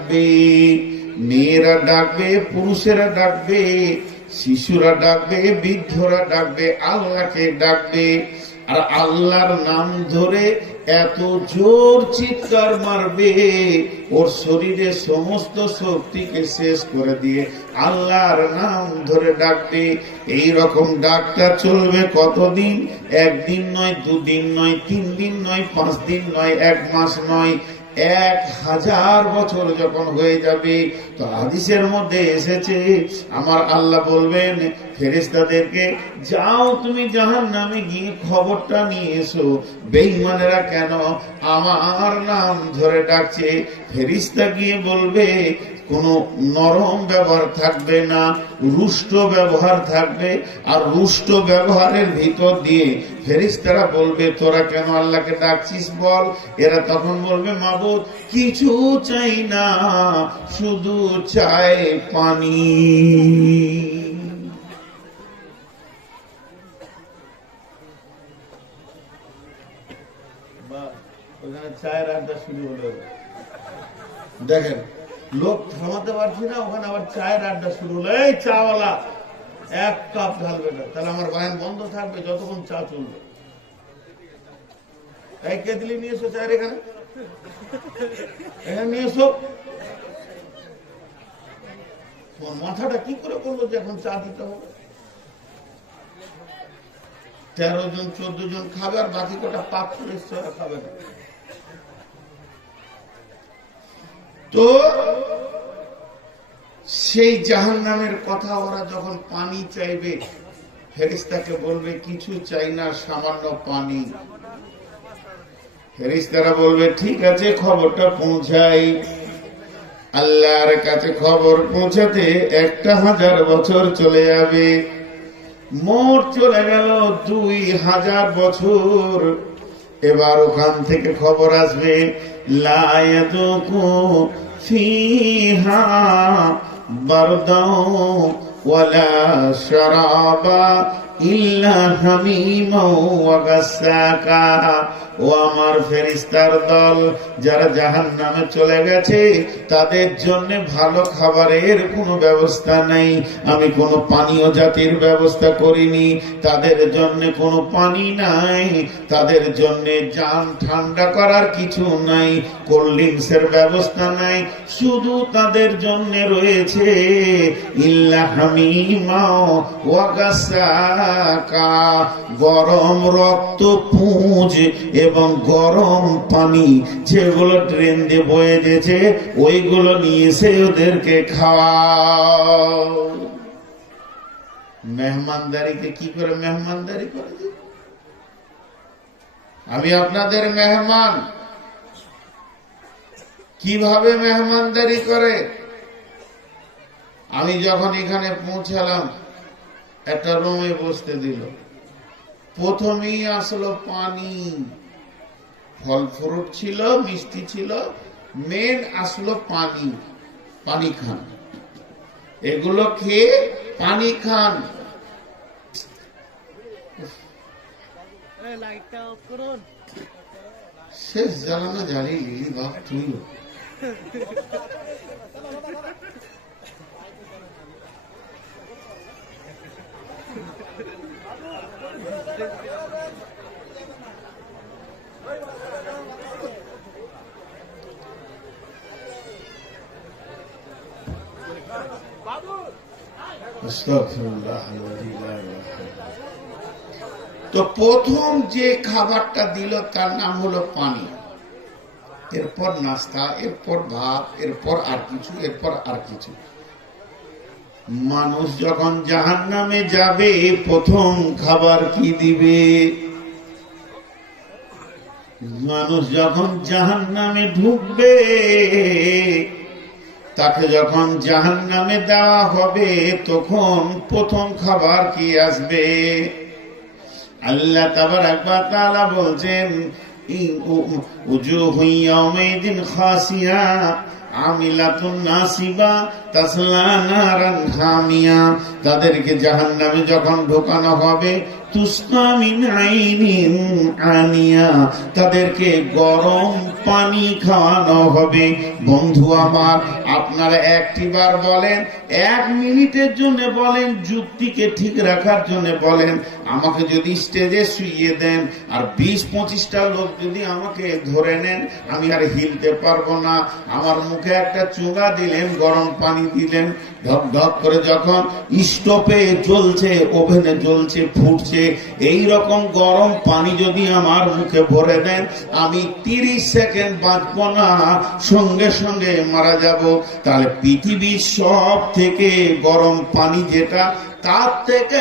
ডাকবে, মেয়েরা ডাকবে, পুরুষেরা ডাকবে, শিশুরা ডাকবে, বৃদ্ধরা ডাকবে, আল্লাহকে ডাকবে। আর আল্লাহর নাম ধরে এত জোর চিৎকার মারবে, ওর শরীরে সমস্ত শক্তিকে শেষ করে দিয়ে আল্লাহর নাম ধরে ডাকবে। এই রকম ডাকটা চলবে কতদিন? একদিন নয়, দুদিন নয়, 3 দিন নয়, 5 দিন নয়, 1 মাস নয়, 1000 বছর যখন হয়ে যাবে। তো হাদিসের মধ্যে এসেছে, আমার আল্লাহ বলবেন ফেরেশতাদেরকে, যাও তুমি জাহান্নামে গিয়ে খবরটা নিয়ে এসো, বেঈমানেরা কেন আমার নাম ধরে ডাকছে। ফেরেশতা গিয়ে বলবে, কোনো নরম ব্যবহার থাকবে না, রুষ্ট ব্যবহার থাকবে। আর রুষ্ট ব্যবহারের ভিতর দিয়ে ফেরেশতারা বলবে, তোরা কেন আল্লাহকে ডাকছিস বল। এরা তখন বলবে, মাবুদ কিছু চাই না, শুধু চাই পানি। ওখানে চায়ের আড্ডা শুরু হলো, দেখেন লোক থামাতে পারছি না, ওখানে আবার চায়ের আড্ডা শুরু হলো। এই চাওয়ালা 1 কাপ ঢালবে না, তাহলে আমার বায়ান বন্ধ থাকবে যতক্ষণ চা চলবে। এই কেতলি নিয়ে এসো চায়ের, এখানে নিয়ে এসো। তোমার মাথাটা কি করে করলো যে এখন চা দিতে হবে? 13 জন 14 জন খাবে, আর বাকি কটা পাক করে খাবে না। তো সেই জাহান্নামের কথা ওরা যখন পানি চাইবে, ফেরেশতাকে বলবে কিছু চাই না, সামান্য পানি। ফেরেশতারা বলবে ঠিক আছে, খবরটা পৌঁছাই। আল্লাহর কাছে খবর পৌঁছাতে 1000 বছর চলে যাবে। মোট চলে গেল 2000 বছর। এবার ওখান থেকে খবর আসবে, লা ইয়াযুকু ফিহা বারদাও ওয়ালা শারাবা ইল্লা হামিমা ওয়া গাসসাকা। ও আমার ফেরেশতার দল, যারা জাহান্নামে চলে গেছে, তাদের জন্য ভালো খাবারের কোনো ব্যবস্থা নেই, আমি কোনো পানীয় জাতির ব্যবস্থা করিনি। তাদের জন্য কোনো পানি নাই, তাদের জন্য জান ঠান্ডা করার কিছু নাই, কোল্ড ড্রিঙ্কসের ব্যবস্থা নাই। শুধু তাদের জন্য রয়েছে ইল্লা হামিমা ওয়া গাসসাকা, গরম রক্ত পুঁজ এবং গরম পানি, যেগুলো ট্রেন দিয়ে বয়ে দিয়েছে, ওইগুলো নিয়ে এসে ওদেরকে খাওয়াও। মেহমানদারিকে কি করে মেহমানদারি করে? আমি আপনাদের মেহমান, কিভাবে মেহমানদারি করে? আমি যখন এখানে পৌঁছালাম, একটা রুমে বসতে দিল। প্রথমেই আসলো পানি, ফল ফ্রুট ছিল, মিষ্টি ছিল, মেন আসলো পানি। পানি খান, এগুলো খেয়ে পানি খান। শেষ জ্বালানো জ্বালিয়ে নিলি বাপ তুই। তো প্রথম যে খাবারটা দিল তার নাম হলো পানি, এরপর নাস্তা, এরপর ভাত, এরপর আর কিছু, এরপর আর কিছু। মানুষ যখন জাহান্নামে যাবে, প্রথম খাবার কি দিবে? মানুষ যখন জাহান্নামে ঢুকবে, তাকে যখন জাহান্নামে দেওয়া হবে, তখন প্রথম খাবার কি আসবে? আল্লাহ তাবারাক ওয়া তাআলা বলছেন, উজুহু ইয়াওমাইদিন খাসিয়া আমিলাতুন নাসিবা তাসলা নারান হামিয়া। তাদেরকে জাহান্নামে যখন ঢোকানো হবে, তুসকা মিন আইনিন আনিয়া, তাদেরকে গরম পানি খাওয়ানো হবে। বন্ধু আমার, আপনারা একটিবার বলেন, 1 মিনিটের জন্য বলেন, যুক্তিকে ঠিক রাখার জন্য বলেন, আমাকে যদি স্টেজে শুইয়ে দেন আর 20-25টা লোক যদি আমাকে ধরে নেন, আমি আর হিলতে পারবো না। আমার মুখে একটা চুঙা দিলেন, গরম পানি দিলেন, ধক ধক করে যখন স্টোভে জ্বলছে, ওভেনে জ্বলছে, ফুটছে, এই রকম গরম পানি যদি আমার মুখে ভরে দেন, আমি 30 সেকেন্ড বাঁচবো না, সঙ্গে সঙ্গে মারা যাব। তাহলে পৃথিবীর সব থেকে গরম পানি যেটা, তার থেকে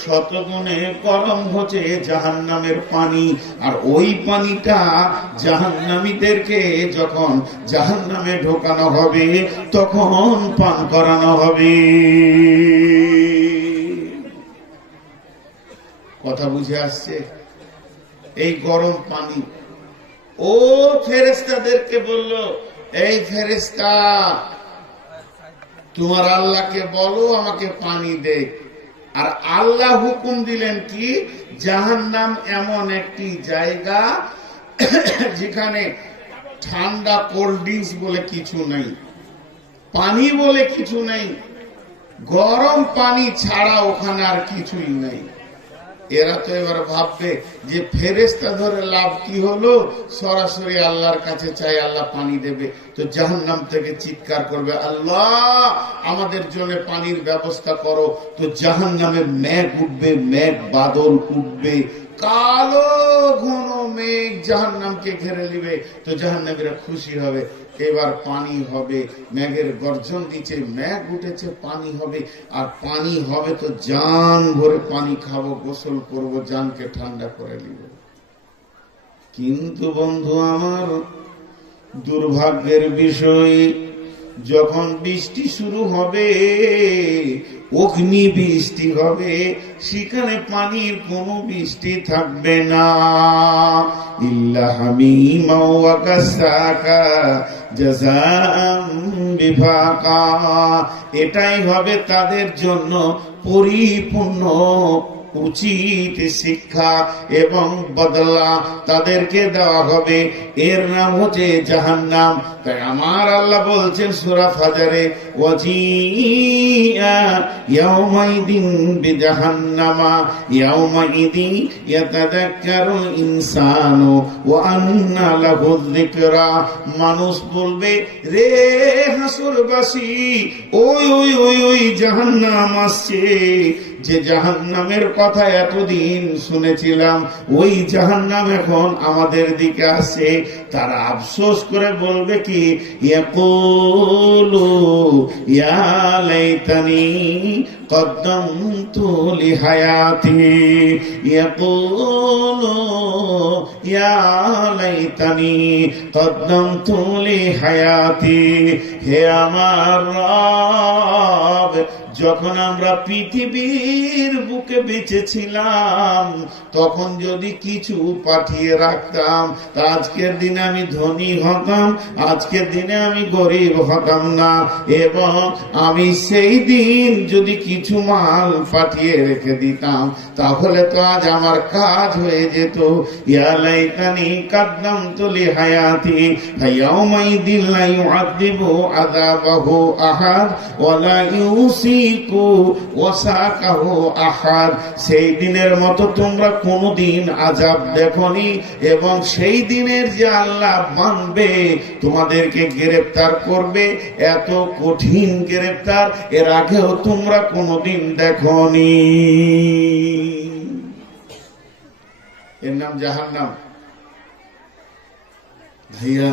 শতগুণে গরম হচ্ছে জাহান্নামের পানি। আর ওই পানিটা জাহান্নামীদেরকে যখন জাহান্নামে ঢোকানো হবে তখন পান করানো হবে। কথা বুঝে আসছে? এই গরম পানি ও ফেরেশতাদেরকে বলল, এই ফেরেশতা, তোমার আল্লাহকে বলো আমাকে পানি দে। আর আল্লাহ হুকুম দিলেন কি, জাহান্নাম এমন একটি জায়গা যেখানে ঠান্ডা কোল্ড ড্রিঙ্কস বলে কিছু নেই, পানি বলে কিছু নেই, গরম পানি ছাড়া ওখানে আর কিছুই নেই। এরা তো এবার ভাববে যে ফেরেশতা ধরে লাভ কি হলো, সরাসরি আল্লাহর কাছে চাই, আল্লাহ পানি দেবে। তো জাহান্নাম থেকে চিৎকার করবে, আল্লাহ আমাদের জন্য পানির ব্যবস্থা করো। তো জাহান্নামে মেঘ উঠবে, মেঘ বাদল উঠবে, কালো ঘন মেঘ জাহান্নামকে ঘিরে নেবে। তো জাহান্নামীরা খুশি হবে, এবার পানি হবে, মেঘের গর্জন দিচ্ছে, মেঘ উঠেছে, পানি হবে। আর পানি হবে তো জান ভরে পানি খাবো, গোসল করব, জানকে ঠান্ডা করে নিব। কিন্তু বন্ধু আমার, দুর্ভাগ্যের বিষয়, যখন বৃষ্টি শুরু হবে, অগ্নি বৃষ্টি হবে, সেখানে পানির কোনো বৃষ্টি থাকবে না। ইল্লা হামিমা ওয়া গাসাকা জাযাআম বিফাকা। এটাই হবে তাদের জন্য পরিপূর্ণ উচিত শিক্ষা এবং বদলা তাদেরকে দেওয়া হবে। এর নাম হচ্ছে জাহান্নাম। তাই আমার আল্লাহ বলছেন সূরা ফাজরে, ওয়াজিআ ইয়াউমাইদিন বিজাহান্নামা ইয়াউমাইদি ইয়াতাযাক্কারুল ইনসানু ওয়া আন্না লাহু যিকরা। মানুষ বলবে, রে হাসরবাসী, ওই ওই ওই ওই জাহান্নাম আসছে, যে জাহান্নামের কথা এতদিন শুনেছিলাম, ওই জাহান্নাম এখন আমাদের দিকে আসে। তারা আফসোস করে বলবে কি, ইয়াকুলু ইয়া লাইতানি কদ্দামতু লিহায়াতি, ইয়াকুলু ইয়া লাইতানি কদ্দামতু লিহায়াতি। হে আমার রব, যখন আমরা পৃথিবীর বুকে বেঁচে ছিলাম, তখন যদি কিছু পাঠিয়ে রাখতাম, তা আজকের দিনে আমি ধনী হতাম, আজকের দিনে আমি গরিব হতাম না। এবং আমি সেই দিন যদি কিছু মাল পাঠিয়ে রেখে দিতাম, তাহলে তো আজ আমার কাজ হয়ে যেত। ইয়া লাইতানি কাদ্দামতু লিহায়াতি ফায়াউমাইদিন লা ইউআযিবু আযাবাহু আহাদ ওয়া লা ইউসিকু ওয়াসাকাহু আহাদ। সেই দিনের মতো তোমরা কোনদিন আযাব দেখোনি, এবং সেই দিনের যে আল্লাহ মানবে, তোমাদেরকে গ্রেফতার করবে, এত কঠিন গ্রেফতার এর আগেও তোমরা কোনদিন দেখোনি। এর নাম জাহান্নাম। ভাইয়া,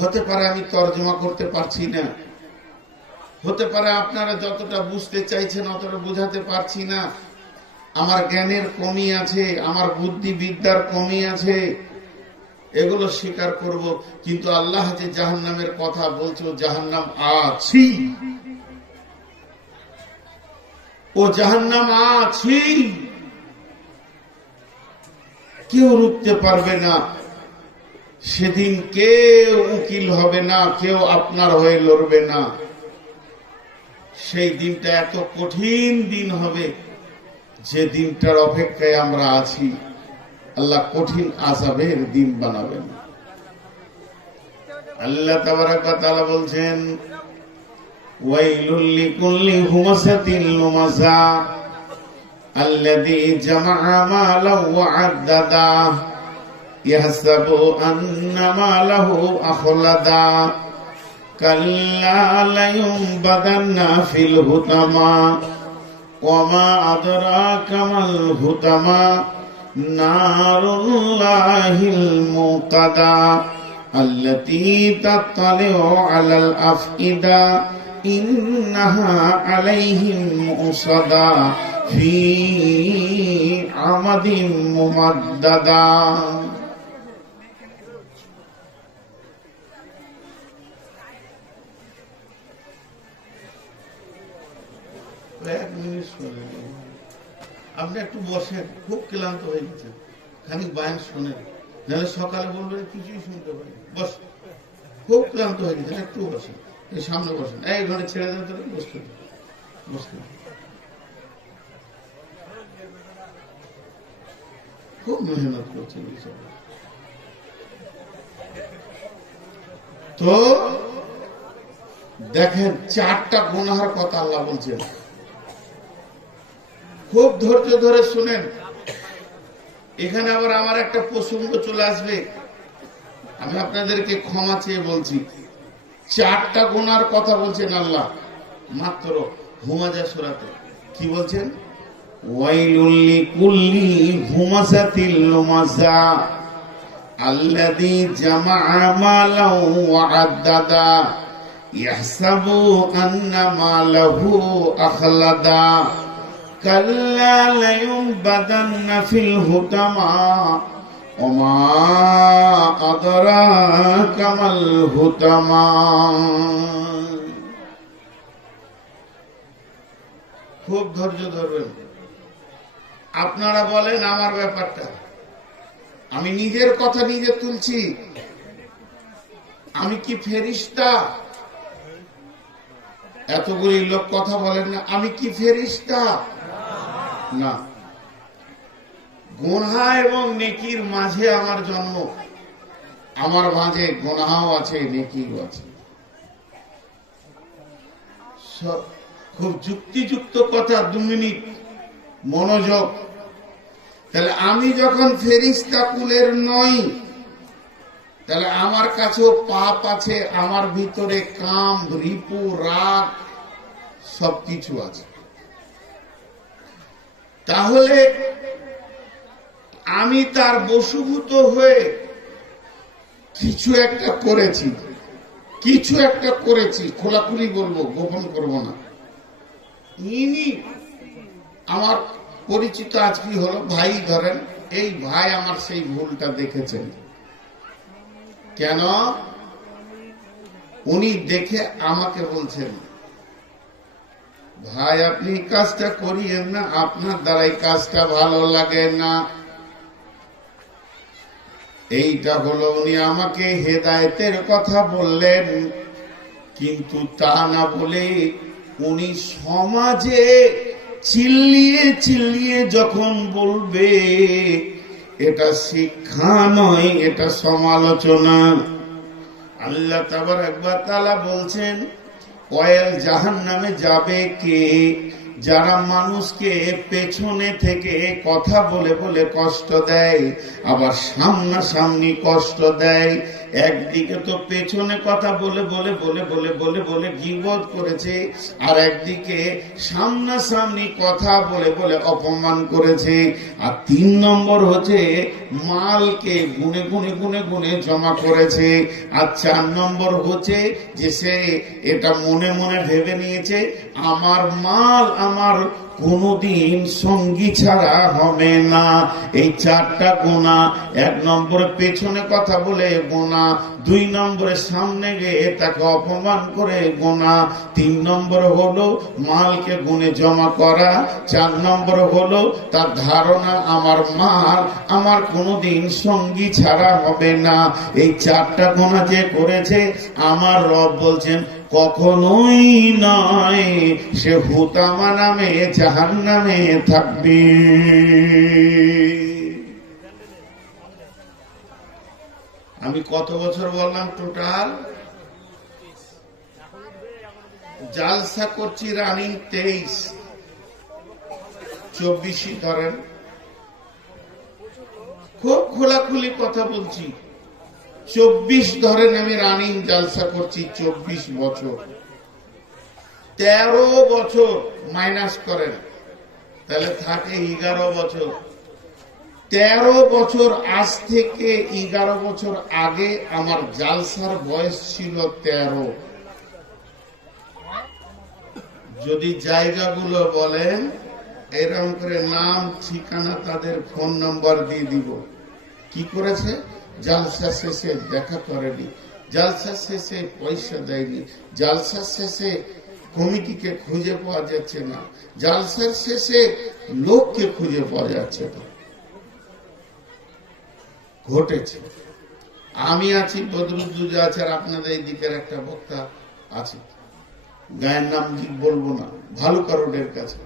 হতে পারে আমি তর্জমা করতে পারছি না, হতে পারে আপনারা যতটা বুঝতে চাইছেন অতটা বুঝাতে পারছি না, আমার জ্ঞানের কমি আছে, আমার বুদ্ধিবিদ্যার কমি আছে, এগুলো স্বীকার করব। কিন্তু আল্লাহ যে জাহান্নামের কথা বলছে, ও জাহান্নাম আছি, ও জাহান্নাম আছি, কেউ রুখতে পারবে না। সেদিন কেউ উকিল হবে না, কেউ আপনার হয়ে লড়বে না। সেই দিনটা এত কঠিন দিন হবে, যে দিনটার অপেক্ষায় আমরা আছি। আল্লাহ কঠিন আযাবের দিন বানাবেন। আল্লাহ তাবারাক ওয়া তাআলা বলছেন ওয়াইলুল লিকুল্লি হুমাযাতিল লুমাযা আল্লাযী জামাআ মালাহু ওয়া আদ্দাদা ইয়াহসাবু আন্না মালাহু আখলাদা কাল্লা লায়ুনবাদান্না ফিল হুতামা ওয়া মা আদরাকা মাল হুতামা নারুল্লাহিল মুকাদা আল্লাতী তাত্তালিউ আলাল আফইদা ইন্নাহা আলাইহিম মুসাদা ফি আমাদিন মুমাদ্দাদা। আপনি একটু বসেন, খুব ক্লান্ত হয়ে গেছেন, খানিক বায়ান শোনেন, নাহলে সকালে বলবেন কিছুই শুনতে পারেন। বস, খুব ক্লান্ত হয়ে গেছেন, একটু বসেন, এই সামনে বসেন, এই ঘরে ছেড়ে দেন, তো বসতে বসতে খুব মেহনত করছেন। তো দেখেন, 4টা গুনাহের কথা আল্লাহ বলছেন, খুব ধৈর্য ধরে শুনেন। এখানে আবার আমার একটা প্রসঙ্গ চলে আসবে, আমি আপনাদেরকে ক্ষমা চেয়ে বলছি। 4টা গুনার কথা বলছেন আল্লাহ মাত্র হুমাযা সূরাতে। কি বলছেন? ওয়াইলুল লিকুল্লি হুমাযাতিল লুমাযা আল্লাযী জামাআ মালাহু ওয়া আদ্দাদা ইয়াহসাবু আন্না মালাহু আখলাদা কাল্লা লায়ুনবাদান্না ফিল হুতামা ওয়া মা আদরাকা মাল হুতামা। খুব ধৈর্য ধরবেন। আপনারা বলেন আমার ব্যাপারটা, আমি নিজের কথা নিজে তুলছি, আমি কি ফেরেশতা? এতগুলি লোক কথা বলেন না, আমি কি ফেরেশতা? না। গুনাহ এবং নেকির মাঝে আমার জন্ম, আমার মাঝে গুনাহও আছে, নেকিও আছে। খুব যুক্তিযুক্ত কথা, 2 মিনিট মনোযোগ। তাহলে আমি যখন ফেরেশতা কুলের নই, তাহলে আমার কাছেও পাপ আছে, আমার ভিতরে কাম, রিপু, রাগ সবকিছু আছে। তাহলে আমি তার বশীভূত হয়ে কিছু একটা করেছি, কিছু একটা করেছি, খোলাখুলি বলবো, গোপন করব না। ইনি আমার পরিচিত আজকে হলো ভাই, ধরেন এই ভাই আমার সেই ভুলটা দেখেছেন। কেন? উনি দেখে আমাকে বলছেন, ভাই আপনি কাজটা করিয়েন না, আপনার দ্বারাই কাজটা ভালো লাগে না। এইটা হলো উনি আমাকে হেদায়েতের কথা বললেন, কিন্তু তা না বলে উনি সমাজে চিল্লিয়ে চিল্লিয়ে যখন বলবে, এটা শিক্ষা নয়, এটা সমালোচনা। আল্লাহ তাবারাক ওয়া তাআলা বলছেন, ওয়াইল জাহান্নামে যাবে কে? যারা মানুষকে পেছনে থেকে কথা বলে বলে কষ্ট দেয়, আবার সামনাসামনি কষ্ট দেয়। একদিকে তো পেছনে কথা বলে বলে বলে বলে বলে বলে গীবত করেছে, আর একদিকে সামনাসামনি কথা বলে বলে অপমান করেছে। আর 3 নম্বর হচ্ছে মালকে গুনে গুনে গুনে গুনে জমা করেছে। আর 4 নম্বর হচ্ছে যে সে এটা মনে মনে ভেবে নিয়েছে, আমার মাল আমার কোনদিন সঙ্গী ছাড়া হবে না। এই 4টা গুনাহ। 1 নম্বরে পেছনে কথা বলে গুনাহ, 2 নম্বরে সামনে গিয়ে তাকে অপমান করে গুনাহ, 3 নম্বর হলো মালকে গুনে জমা করা, 4 নম্বর হলো তার ধারণা আমার মাল আমার কোনদিন সঙ্গী ছাড়া হবে না। এই 4টা গুনাহ যে করেছে, আমার রব বলছেন কখনোই নয় সে হুতামা নামে জাহান্নামে থাকবে। আমি কত বছর বললাম টোটাল? জালসা করছি রানিং 23, 24 ধরেন। খুব খোলাখুলি কথা বলছি, 24 ধরেন আমি রানিং জালসা করছি, 24 বছর। 13 বছর মাইনাস করেন, তাহলে থাকে 11 বছর। 13 বছর, আজ থেকে 11 বছর আগে আমার জালসার বয়স ছিল 13। যদি জায়গাগুলো বলেন, এরকম করে নাম ঠিকানা তাদের ফোন নাম্বার দিয়ে দিব। কি করেছে? জালসা শেষে দেখা করেনি, জালসা শেষে পয়সা দেয়নি, জালসার শেষে কমিটিকে খুঁজে পাওয়া যাচ্ছে না, জালসার শেষে লোককে খুঁজে পাওয়া যাচ্ছে না। ঘটেছে। আমি আছি, বদরুদ্দুজা আছে, আর আপনাদের এই দিকের একটা বক্তা আছে, গায়ের নাম বলবো না, ভালুকা রোডের কাছে।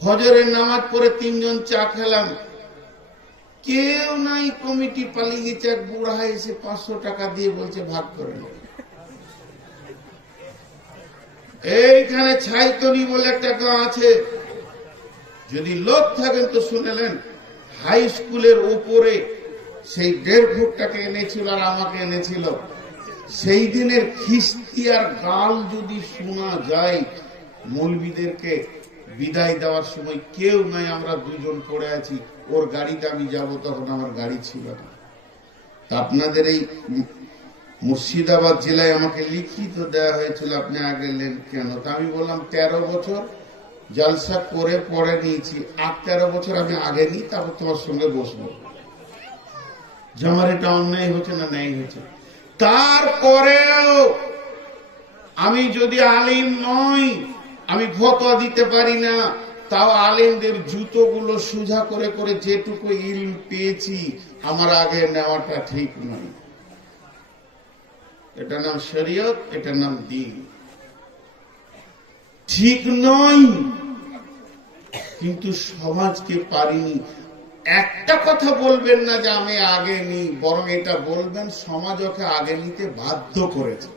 ফজরের নামাজ পড়ে 3 জন চা খেলাম, কেউ নাই, কমিটি পালিয়ে গেছে। এক বুড়া এসে 500 টাকা দিয়ে বলছে ভাগ করে নেবে। এইখানে ছাইতলি বলে একটা গাঁ আছে, যদি লোক থাকেন তো শুনেলেন। হাই স্কুলের উপরে সেই 1.5 ফুটটাকে এনেছিল আর আমাকে এনেছিল। সেই দিনের খিস্তি আর গাল যদি শোনা যায়, মৌলবীদেরকে বিদায় দেওয়ার সময় কেউ নাই, আমরা 2 জন পড়ে আছি। ওর গাড়িতে আমি যাব, তখন আমার গাড়ি ছিল না। তা আপনাদের এই মুর্শিদাবাদ জেলায় আমাকে লিখিত দেওয়া হয়েছিল, আপনি আগে নেন কেন? তা আমি বললাম 13 বছর জলসা করে পরে নিয়েছি, আর 13 বছর আমি আগে নিই, তারপর তোমার সঙ্গে বসবো। যে আমার এটা অন্যায় হচ্ছে না ন্যায় হচ্ছে। তারপরেও আমি যদি আলিম নই, আমি ফতোয়া দিতে পারি না, তাও আলেমদের জুতোগুলো সোজা করে করে যেটুকু ইলম পেয়েছি আমার আগে নেওয়াটা ঠিক নয়। এটা নাম শরীয়ত, এটার নাম দ্বীন। ঠিক নয়, কিন্তু সমাজকে পারিনি। একটা কথা বলবেন না যে আমি আগে নিই, বরং এটা বলবেন সমাজ ওকে আগে নিতে বাধ্য করেছে।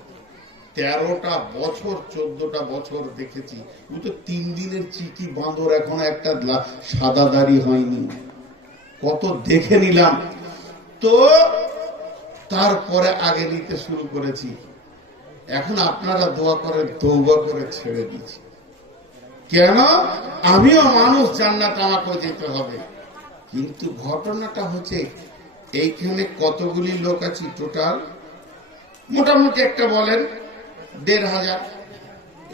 13টা বছর 14টা বছর দেখেছি। ও তো 3 দিনের চিকি বাঁদর, এখন একটা সাদা দাড়ি হয়নি। কত দেখে নিলাম, তো তারপরে আগে নিতে শুরু করেছি। এখন আপনারা দোয়া করে তওবা করে ছেড়ে দিচ্ছি। কেন? আমিও মানুষ, জান্নাত আমাকেও যেতে হবে। কিন্তু ঘটনাটা হচ্ছে, এইখানে কতগুলি লোক আছি টোটাল? মোটামুটি একটা বলেন 1,500।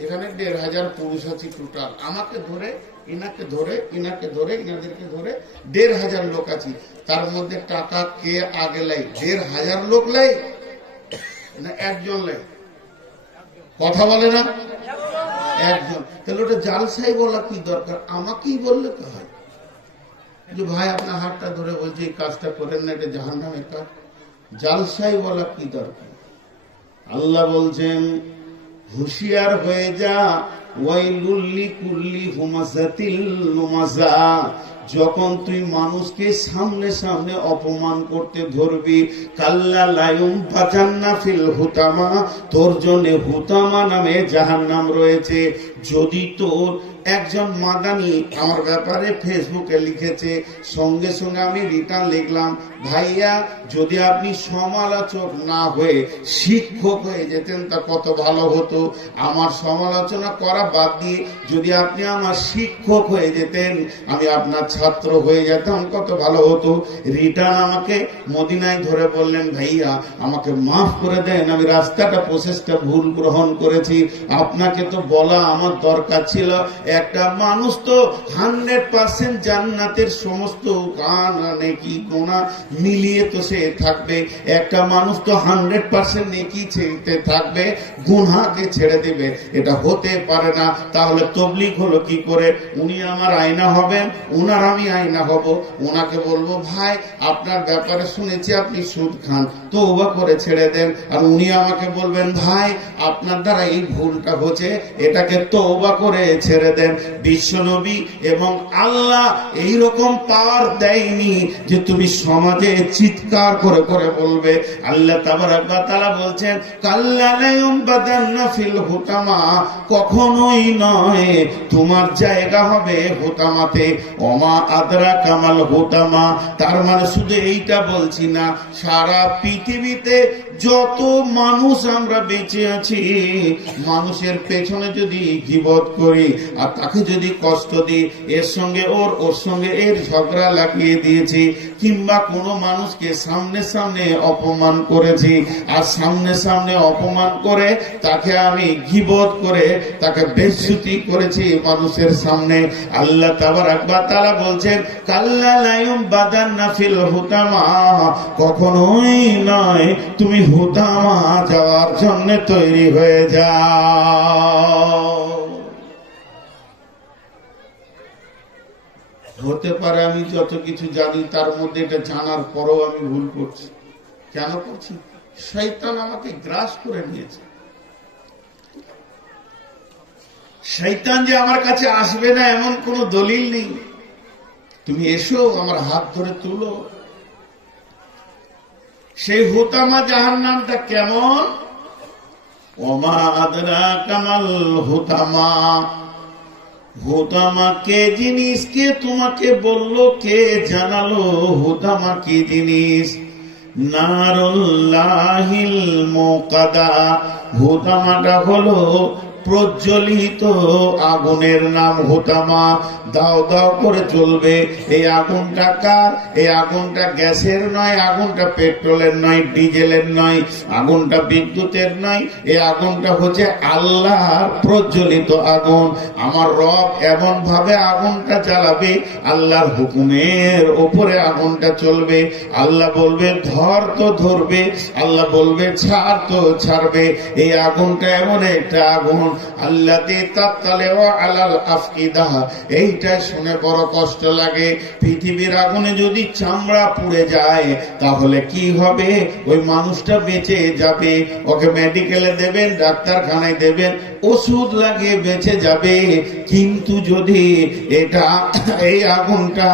এখানে 1,500 পুরুষ আছি টোটাল। আমাকে ধরে, ইনাকে ধরে, ইনাকে ধরে, ইনাদেরকে ধরে 1,500 লোক আছি। তার মধ্যে টাকা কে আগে লাই? 1,500 লোক লাই না একজন লাই? কথা বলে না? একজন। তাহলে ওটা জালসাই বলা কি দরকার? আমাকেই বললে তো হয় যে ভাই আপনার হাতটা ধরে বলছে এই কাজটা করেন না, এটা জাহান্নামের কাজ। জালসাই বলা কি দরকার? আল্লাহ বলছেন হুঁশিয়ার হয়ে যা, ওয়াইলুল লিকুল্লি হুমাযাতিল লুমাযা। যখন তুই মানুষকে সামনে সামনে অপমান করতে ধরবি, কাল্লা লায়ুম বাজান্না ফিল হুতামা, তোর জন্য হুতামা নামে জাহান্নাম রয়েছে। যদি তোর একজন মাদানি আমার ব্যাপারে ফেসবুকে লিখেছে, সঙ্গে সঙ্গে আমি রিটার্ন লিখলাম, ভাইয়া যদি আপনি সমালোচক না হয়ে শিক্ষক হয়ে যেতেন তা কত ভালো হতো। আমার সমালোচনা করা বাদ দিয়ে যদি আপনি আমার শিক্ষক হয়ে যেতেন, আমি আপনার ছাত্র হয়ে যেতাম, কত ভালো হতো। রিটার্ন আমাকে মদিনায় ধরে বললেন, ভাইয়া আমাকে মাফ করে দেন, আমি রাস্তাটা প্রসেসটা ভুল গ্রহণ করেছি, আপনাকে তো বলা আমার দরকার ছিল। একটা মানুষ তো 100% জান্নাতের সমস্ত গান নেকি গোনা মিলিয়ে তো সে থাকবে। একটা মানুষ তো 100% নেকি ছেড়ে থাকবে, গুনাহকে ছেড়ে দিবে, এটা হতে পারে না। তাহলে তবলিগ হলো কি করে? উনি আমার আয়না হবেন, উনার আমি আয়না হব। ওনাকে বলবো, ভাই আপনার ব্যাপারে শুনেছি আপনি সুদ খান, তওবা করে ছেড়ে দেন। আর উনি আমাকে বলবেন, ভাই আপনার দ্বারা এই ভুলটা হচ্ছে, এটাকে তওবা করে ছেড়ে দেন। দেন। বিশ্বনবী এবং আল্লাহ এই রকম পাওয়ার দেয়নি যে তুমি সমাজে চিৎকার করে করে বলবে। আল্লাহ তাবারাক ওয়া তাআলা বলছেন কাল্লা লা ইউবাদান্না ফিল হুতামা, কখনোই নয়, তোমার জায়গা হবে হুতামাতে। ওমা আদরা কামাল হুতামা, তার মানে শুধু এইটা বলছি না, সারা পৃথিবীতে যত মানুষ আমরা বেঁচে আছি, মানুষের পেছনে যদি গীবত করি আর তাকে যদি কষ্ট দিই, এর সঙ্গে ওর সঙ্গে এর ঝগড়া লাগিয়ে দিয়েছি, কিংবা কোনো মানুষকে সামনে সামনে অপমান করেছি আর সামনে সামনে অপমান করে তাকে আমি গীবত করে তাকে বেইজ্জতি করেছি মানুষের সামনে, আল্লাহ তাবারাক ওয়া তাআলা বলছেন কাল্লা লা ইউবাদান্না ফিল হুতামা, কখনোই নয়, তুমি হুতামা যাওয়ার জন্য তৈরি হয়ে যাও। হতে পারে আমি যত কিছু জানি তার মধ্যে এটা জানার পরও আমি ভুল করছি। কেন করছি? শয়তান আমাকে গ্রাস করে নিয়েছে। শয়তান যে আমার কাছে আসবে না এমন কোন দলিল নেই। তুমি এসো, আমার হাত ধরে তুলো। সেই হুতামা জাহান্নামটা কেমন? ওমা আদরা কামাল হুতামা, হুতামা কে জিনিস? কে তোমাকে বললো, কে জানালো হুতামা কি জিনিস? নারুল্লাহিল মুকাদা, হুতামাটা হলো প্রজ্বলিত আগুনের নাম হুতামা। দাও দাও করে চলবে। এই আগুনটা কার? এই আগুনটা গ্যাসের নয়, আগুনটা পেট্রোলের নয়, ডিজেলের নয়, আগুনটা বিদ্যুতের নয়, এই আগুনটা হচ্ছে আল্লাহর প্রজ্বলিত আগুন। আমার রব এমন ভাবে আগুনটা জ্বালাবে, আল্লাহর হুকুমের ওপরে আগুনটা চলবে। আল্লাহ বলবে ধর তো ধরবে, আল্লাহ বলবে ছাড় তো ছাড়বে। এই আগুনটা এমন একটা আগুন, আল্লাযী তাতালিউ আলাল আফকিদা। এইটা শুনে বড় কষ্ট লাগে। পৃথিবীর আগুনে যদি চামড়া পুড়ে যায় তাহলে কি হবে? ওই মানুষটা বেঁচে যাবে, ওকে মেডিকেলে দেবেন, ডাক্তারখানায় দেবেন, ওষুধ লাগিয়ে বেঁচে যাবে। কিন্তু যদি এটা এই আগুনটা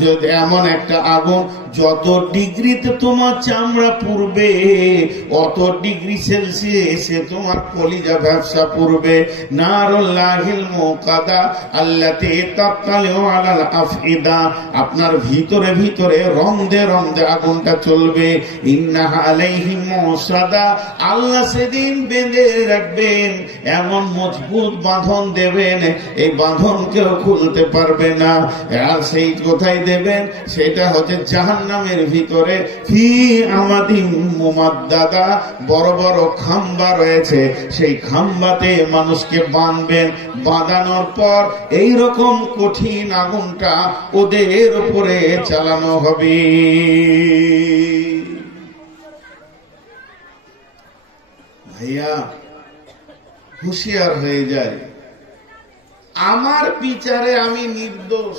যদি এমন একটা আগুন, যত ডিগ্রিতে তোমার চামড়া পুড়বে অত ডিগ্রি সেলসিয়াসে তোমার কলিজা ব্যবসা পুড়বে। নারুল্লাহিল মুকাদা আল্লাতী তাতালিউ আলাল আফইদা, আপনার ভিতরে ভিতরে রন্ধে রন্ধে আগুনটা চলবে। ইন্নাহা আলাইহিম মুসাদা, আল্লাহ সেদিন বেঁধে রাখবেন, এমন মজবুত বাঁধন দেবেন, এই বাঁধন কেউ খুলতে পারবে না। আর সেই কোথায় দেবেন? সেটা হচ্ছে জাহান্নামের ভিতরে। ফি আমাদিন মুমাদ্দাদা, বড় বড় খাম্বা রয়েছে, সেই খাম্বাতে মানুষকে বাঁধবেন। বাঁধানোর পর এই রকম কঠিন আগুনটা ওদের উপরে চালানো হবে। ভাইয়া হুঁশিয়ার হয়ে যায়। আমার বিচারে আমি নির্দোষ,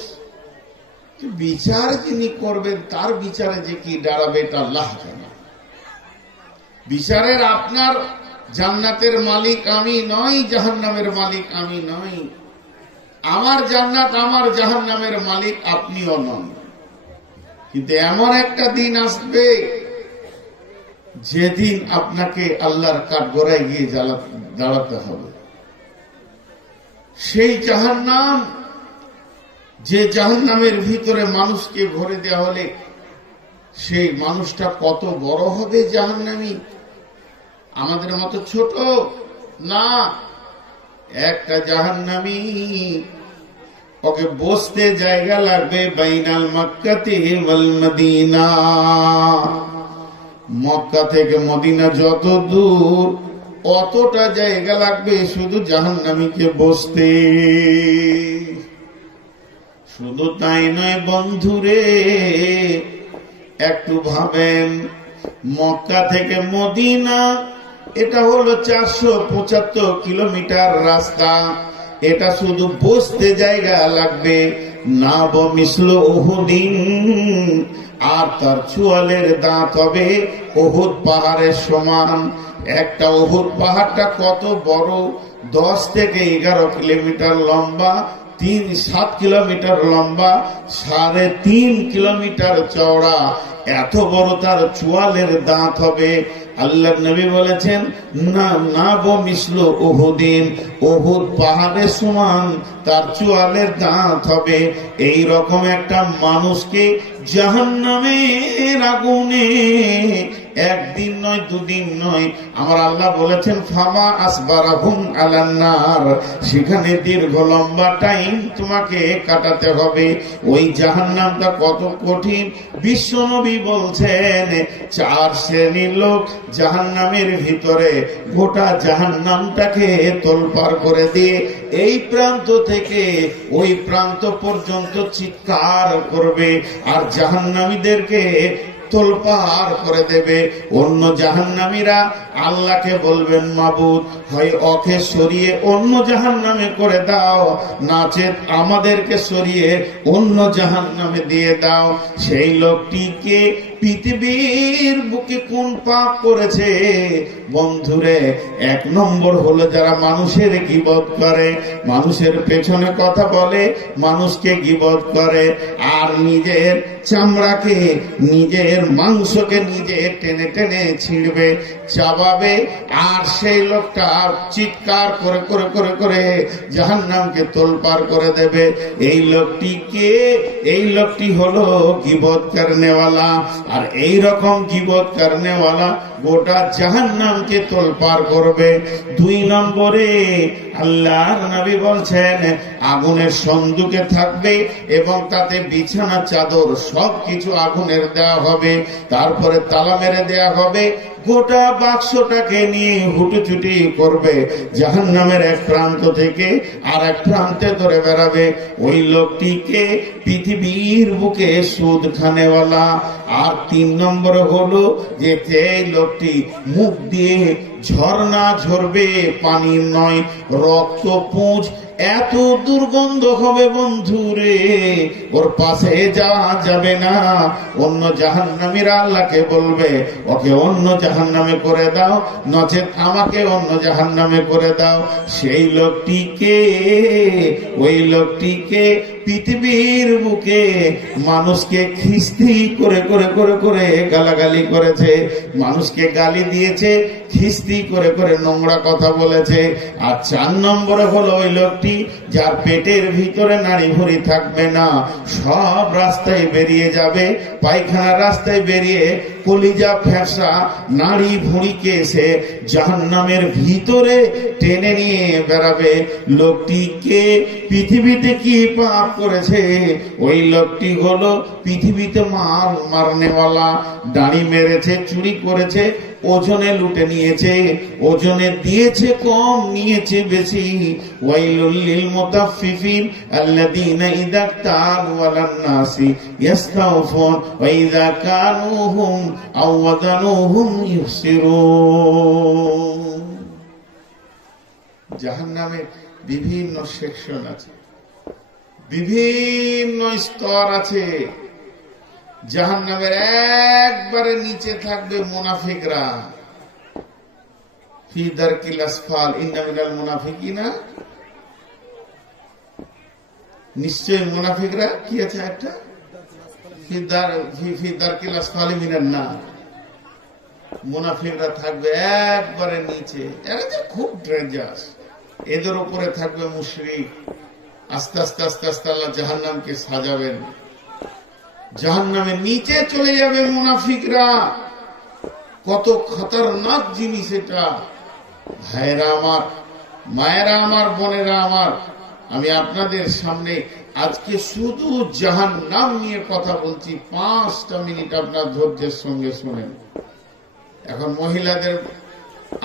বিচার যিনি করবেন তার বিচারে যে কি দাঁড়াবে এটা আল্লাহ জানে। বিচারের আপনার জান্নাতের মালিক আমি নই, জাহান্নামের মালিক আমি নই। আমার জান্নাত আমার জাহান্নামের মালিক আপনিও নন। কিন্তু এমন একটা দিন আসবে যেদিন আপনাকে আল্লাহর কাঠগড়ায় গিয়ে দাঁড়াতে হবে। সেই জাহান্নাম, যে জাহান্নামের ভিতরে মানুষকে ভরে দেওয়া হলে সেই মানুষটা কত বড় হবে জাহান্নামী? আমাদের মতো ছোট না। একটা জাহান্নামী, ওকে বসতে জায়গা লাগবে বাইনাল মক্কাতি ওয়াল মদিনা, মক্কা থেকে মদিনা যত দূর অতটা জায়গা লাগবে শুধু জাহান্নামীকে বসতে। শুধু তাই নয় বন্ধুরে, একটু ভাবেন, মক্কা থেকে মদিনা এটা হলো 475 কিলোমিটার রাস্তা। এটা শুধু বসতে জায়গা লাগবে, নাব মিসলু উহুদিন, আর তার চুয়ালের দাঁত হবে উহুদ পাহাড়ের সমান। একটা উহুদ পাহাড়টা কত বড়? 10 থেকে 11 কিলোমিটার লম্বা, 7 কিলোমিটার লম্বা, 3.5 কিলোমিটার চওড়া। এত বড় তার চুয়ালের দাঁত হবে। আল্লাহ নবী বলেছেন নাব মিসলু উহুদিন, উহুদ পাহাড়ের সমান তার চুয়ালের দাঁত হবে। এই রকম একটা মানুষকে জাহান্নামের আগুনে একদিন নয়, দুদিন নয়, আমার আল্লাহ বলেছেন ফামা আসবারাহুম আলান্নার, সেখানে দীর্ঘ লম্বা টাইম তোমাকে কাটাতে হবে। ওই জাহান্নামটা কত কঠিন, বিশ্ব নবী বলছেন 4 শ্রেণীর লোক জাহান্নামের ভিতরে গোটা জাহান্নামটাকে তোলপাড় করে দিয়ে এই প্রান্ত থেকে ওই প্রান্ত পর্যন্ত চিৎকার করবে আর জাহান্নামীদেরকে তোলপাড় করে দেবে। অন্য জাহান্নামীরা আল্লাহকে বলবেন মাবুদ, হয় ওকে সরিয়ে অন্য জাহান্নামে করে দাও, নাচে আমাদেরকে সরিয়ে অন্য জাহান্নামে দিয়ে দাও। সেই লোকটিকে পৃথিবীর বুকে কোন পাপ করেছে বন্ধুরে? 1 নম্বর হলো যারা মানুষের গীবত করে, মানুষের পেছনে কথা বলে, মানুষকে গীবত করে, আর নিজের চামড়াকে, নিজের মাংসকে নিজে টেনে টেনে ছিঁড়বে, চাবাবে, আর সেই লোকটা চিৎকার করে করে করে করে জাহান্নামকে তোলপাড় করে দেবে। এই লোকটিকে, এই লোকটি হলো গীবত করনেওয়ালা। আর এই রকম গীবত করনেওয়ালা গোটা জাহান্নামকে তোলপাড় করবে। 2 নম্বরে আল্লাহর নবী বলছেন আগুনের সন্দুকে থাকবে এবং তাতে বিছানা, চাদর সবকিছু আগুনের দেওয়া হবে, তারপরে তালা মেরে দেওয়া হবে। গোটা বাক্সটাকে নিয়ে হুটুচুটি করবে, জাহান্নামের এক প্রান্ত থেকে আর এক প্রান্তে ধরে বেড়াবে। ওই লোকটিকে পৃথিবীর বুকে সুদ খানেওয়ালা। আর 3 নম্বর হলো যে এই লোকটি মুখ দিয়ে ঝর্ণা ঝরবে, পানির নয়, রক্ত পুঁজ, এত দুর্গন্ধ হবে বন্ধুরে, ওর পাশে যাওয়া যাবে না। অন্য জাহান্নামীরা আল্লাহকে বলবে ওকে অন্য জাহান্নামে করে দাও, নচেত আমাকে অন্য জাহান্নামে করে দাও। সেই লোকটিকে, ওই লোকটিকে পৃথিবীর বুকে মানুষকে খিস্তি করে করে করে করে গালাগালি করেছে, মানুষকে গালি দিয়েছে, খিস্তি করে করে নোংরা কথা বলেছে। আর 4 নম্বরে হলো ওই লোকটি যার পেটের ভিতরে নাড়ি ভুঁড়ি থাকবে না, সব রাস্তায় বেরিয়ে যাবে, পায়খানার রাস্তায় বেরিয়ে কলিজা ফ্যাঁসা নাড়ি ভুঁড়িকে এসে জাহান্নামের ভিতরে টেনে নিয়ে বেড়াবে। লোকটিকে পৃথিবীতে কি পাপ করেছে? ওই লোকটি হলো পৃথিবীতে মাল মারনেওয়ালা, দাড়ি মেরেছে, চুরি করেছে, ওজনে লুটে নিয়েছে, ওজনে দিয়েছে কম, নিয়েছে বেশি। ওয়াইলুল লিল মুতাফফিফিন আল্লাযীনা ইযা তালু আলান নাসি ইসতাউফুন ওয়া ইযা কানুহুম আও ওয়াজানুহুম ইউসিরুন। জাহান্নামে বিভিন্ন সেকশন আছে, বিভিন্ন স্তর আছে। জাহান্নামের একবারে নিচে থাকবে মুনাফিকরা, ফি দারকিল আসফাল ইন্না মিনাল মুনাফিকিনা। নিশ্চয় মুনাফিকরা কি আছে একটা ফি দারকিল আসফাল মিনান নার। মুনাফিকরা থাকবে একবারে নিচে, এরা যে খুব ডেঞ্জারাস। এদের উপরে থাকবে মুশরিক। আস্তে আস্তে আস্তে আস্তে আল্লাহ জাহান্নামকে সাজাবেন, জাহান্নামের নিচে চলে যাবে মুনাফিকরা। কত খতরনাক জিনিস এটা। ভাইরা আমার, মায়েরা আমার, বোনেরা আমার, আমি আপনাদের সামনে আজকে শুধু জাহান্নাম নিয়ে কথা বলছি। 5টা মিনিট আপনার ধৈর্যের সঙ্গে শুনেন। এখন মহিলাদের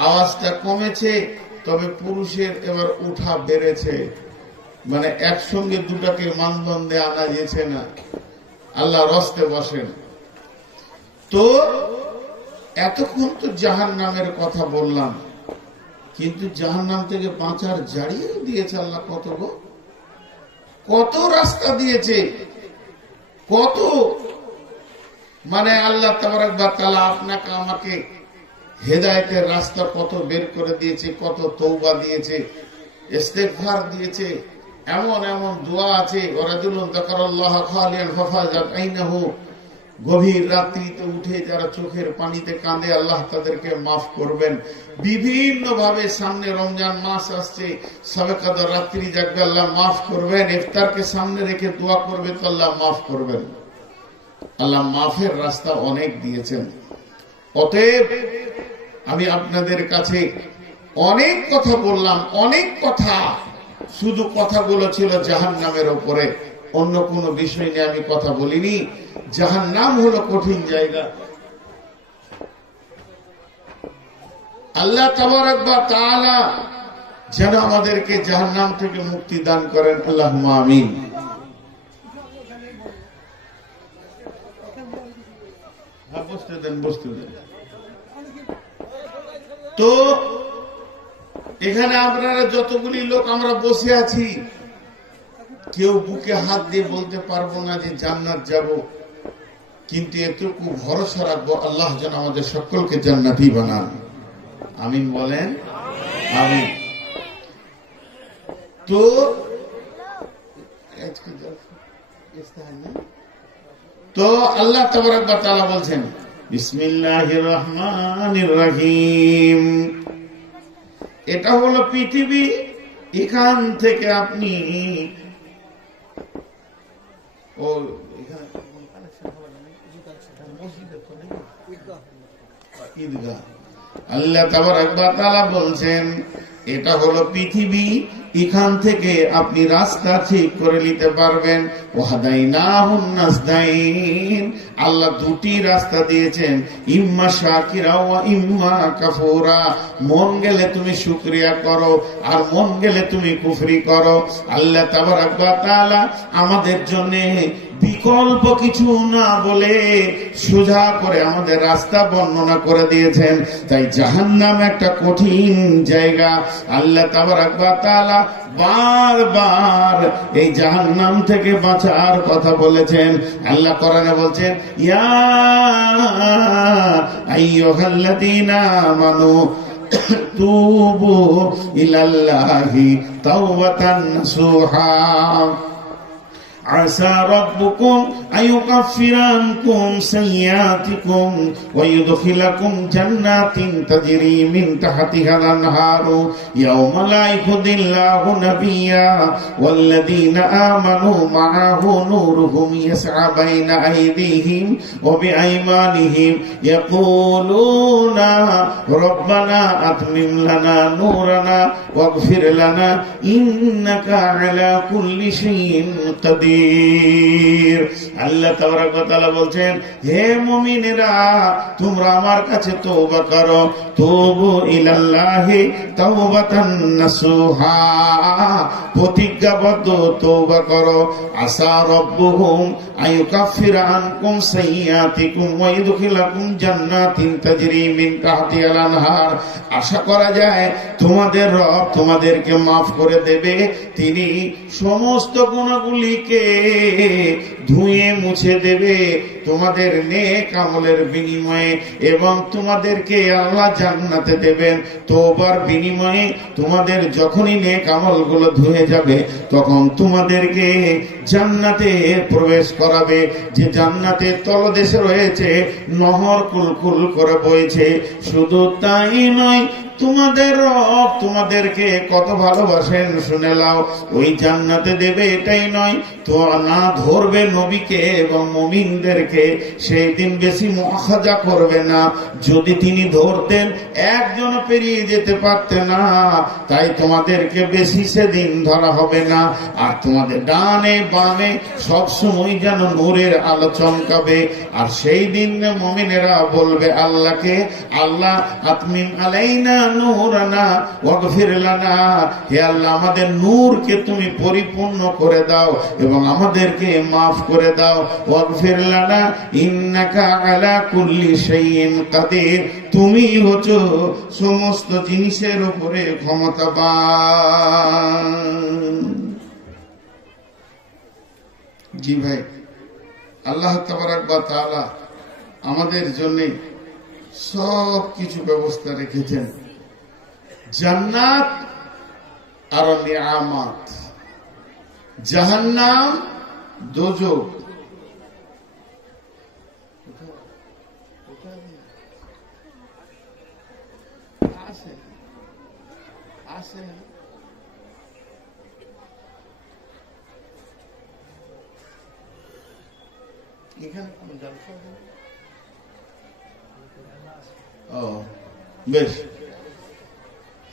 আওয়াজটা কমেছে, তবে পুরুষের এবার উঠা বেড়েছে, মানে একসঙ্গে দুটাকে মানদণ্ডে আনা যেছে না। আল্লাহ রস্তে বসেন। তো এতক্ষণ তো জাহান্নামের কথা বললাম, কিন্তু জাহান্নাম থেকে বাঁচার জাড়িয়ে দিয়েছে আল্লাহ কত গো। কত রাস্তা দিয়েছে, কত মানে আল্লাহ তাবারক ওয়া তাআলা আপনাকে আমাকে হেদায়েতের রাস্তা কত বের করে দিয়েছে, কত তওবা দিয়েছে, ইস্তেগফার দিয়েছে, এমন এমন দোয়া আছে। ওয়ারাজুলুন যাকারাল্লাহ খালিয়ান ফাফাজাত আইনাহু, গভীর রাত্রিতে উঠে যারা চোখের পানিতে কাঁদে আল্লাহ তাদেরকে মাফ করবেন। বিভিন্ন ভাবে সামনে রমজান মাস আসছে, সবে কদর রাত্রি জাগবে আল্লাহ মাফ করবেন। ইফতারকে সামনে রেখে দোয়া করবে তো আল্লাহ মাফ করবেন। আল্লাহ মাফের রাস্তা অনেক দিয়েছেন। অতএব আমি আপনাদের কাছে অনেক কথা বললাম, অনেক কথা, শুধু কথাগুলো ছিল জাহান্নামের উপরে, অন্য কোনো বিষয় নিয়ে আমি কথা বলিনি। জাহান্নাম হলো কঠিন জায়গা। আল্লাহ তাবারক ওয়া তাআলা যেন আমাদেরকে জাহান্নাম থেকে মুক্তি দান করেন, আল্লাহুম্মা আমিন। বসতে দেন, বসতে দেন। তো এখানে আপনারা যতগুলি লোক আমরা বসে আছি, কেউ বুকে হাত দিয়ে বলতে পারবো না যে জান্নাত যাব, কিন্তু এতটুকু ভরসা রাখবো আল্লাহ যেন আমাদের সকলকে জান্নাতি বানান। আমিন বলেন, আমিন। তো তো আল্লাহ তাবারক ওয়া তাআলা বলছেন বিসমিল্লাহির রহমানির রহিম, এটা হলো পৃথিবী, এখান থেকে আপনি আল্লাহ তাবারক ওয়া তাআলা বলছেন এটা হলো পৃথিবী, এখান থেকে আপনি রাস্তা ঠিক করে নিতে পারবেন। ওয়াহাদাইনাহুন নাসদাইন, আল্লাহ দুটি রাস্তা দিয়েছেন, ইম্মা শাকিরা ওয়া ইম্মা কাফুরা। মন গেলে তুমি শুকরিয়া করো, আর মন গেলে তুমি কুফরি করো। আল্লাহ তাবারক ওয়া তাআলা আমাদের জন্য বিকল্প কিছু না বলে সোজা করে আমাদের রাস্তা বর্ণনা করে দিয়েছেন। তাই জাহান্নাম একটা কঠিন জায়গা। আল্লাহ তাবারক ওয়া তাআলা বারবার এই জাহান্নাম থেকে বাঁচার কথা বলেছেন। আল্লাহ কোরআনে বলছেন ইয়া আইয়ুহাল্লাযীনা আমানু তুবু ইলাল্লাহি তাওবাতান নাসুহা عسى ربكم أن يكفر عنكم سيئاتكم ويدخلكم جنات تجري من تحتها الأنهار يوم لا يخزي الله نبيا والذين آمنوا معه نورهم يسعى بين أيديهم وبأيمانهم يقولون ربنا أتمم لنا نورنا واغفر لنا إنك على كل شيء قدير। আল্লাহ তাবারক ওয়া তাআলা বলছেন হে মুমিনেরা, তোমরা আমার কাছে তওবা করো, তুবু ইলাল্লাহি তাওবাতান নাসুহা, প্রতিজ্ঞাবদ্ধ তওবা করো। আসা রব্বুহুম আইয়ুকাফিরা আনকুম সাইয়্যাতিকুম ওয়া ইদখিলাকুম জান্নাতিন তাজরি মিন তাহতিহাল আনহার, আশা করা যায় তোমাদের রব তোমাদেরকে মাফ করে দেবে। তিনি সমস্ত গুনাহগুলিকে ধুয়ে মুছে দেবে তোমাদের নেক আমলের বিনিময়ে, এবং তোমাদেরকে আল্লাহ জান্নাতে দেবেন তওবার বিনিময়ে। তোমাদের যখনই নেক আমলগুলো ধুয়ে যাবে তখন তোমাদেরকে জান্নাতে প্রবেশ করাবে, যে জান্নাতের তলদেশে রয়েছে নহর কুলকুল করে বইছে। শুধু তাই নয়, তোমাদের রব তোমাদেরকে কত ভালোবাসেন শুনে নাও। ওই জান্নাতে দেবে এটাই নয়, তো না ধরবে নবীকে এবং মুমিনদেরকে, সেই দিন বেশি মুআখাজা করবে না। যদি তিনি ধরতেন একজন পেরিয়ে যেতে পারতে না, তাই তোমাদেরকে বেশি সেদিন ধরা হবে না। আর তোমাদের ডানে বামে সবসময় যেন নূরের আলো চমকাবে। আর সেই দিন মুমিনেরা বলবে আল্লাহকে, আল্লাহ আতমিম আলাইনা নূরানা ওয়াগফির লানা, হে আল্লাহ আমাদের নূরকে তুমি পরিপূর্ণ করে দাও এবং আমাদেরকে মাফ করে দাও। ওয়াগফির লানা ইন্নাকা আলা কুল্লি শাইইন কাদির, তুমি হচ্ছো সমস্ত জিনিসের উপরে ক্ষমতাবান। জি ভাই, আল্লাহ তাবারাক ওয়া তাআলা আমাদের জন্য সব কিছু ব্যবস্থা রেখেছেন। জান্নাত আর নিয়ামত, জাহান্নাম, দোজখ। বেশ,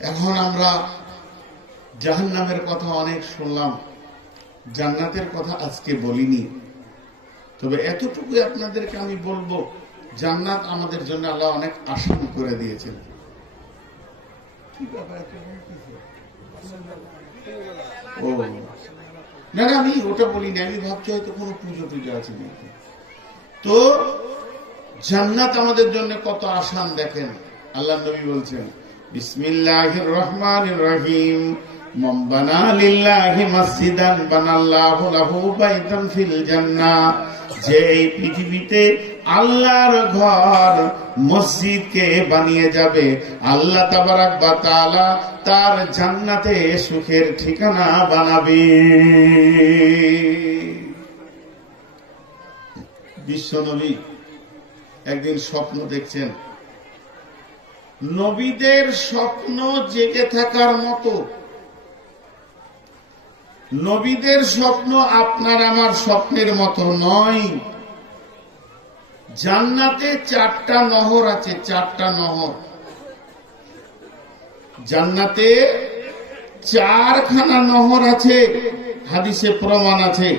এখন আমরা জাহান্নামের কথা অনেক শুনলাম, জান্নাতের কথা আজকে বলিনি। তবে এতটুকু আপনাদেরকে আমি বলবো, জান্নাত আমাদের জন্য আল্লাহ অনেক আসান করে দিয়েছেন। ও না না, আমি ওটা বলিনি, আমি ভাবছি হয়তো কোনো পুজো টুজো আছে নাকি। তো জান্নাত আমাদের জন্য কত আসান দেখেন। আল্লাহ নবী বলছেন, বিসমিল্লাহির রহমানির রহিম, মান বানা লিল্লাহি মাসজিদান বানাল্লাহু লাহু বাইতান ফিল জান্নাহ। যে এই পৃথিবীতে আল্লাহর ঘর মসজিদকে বানিয়ে যাবে, আল্লাহ তাবারাক ওয়া তাআলা তার জান্নাতে সুখের ঠিকানা বানাবে। বিশ্বনবী একদিন স্বপ্ন দেখছেন। নবীদের স্বপ্ন জেগে থাকার মতো। নবীদের স্বপ্ন আপনার আমার স্বপ্নের মতো নয়। জান্নাতে 4টা নহর আছে, 4টা নহর। জান্নাতে 4খানা নহর আছে, হাদিসে প্রমাণ আছে।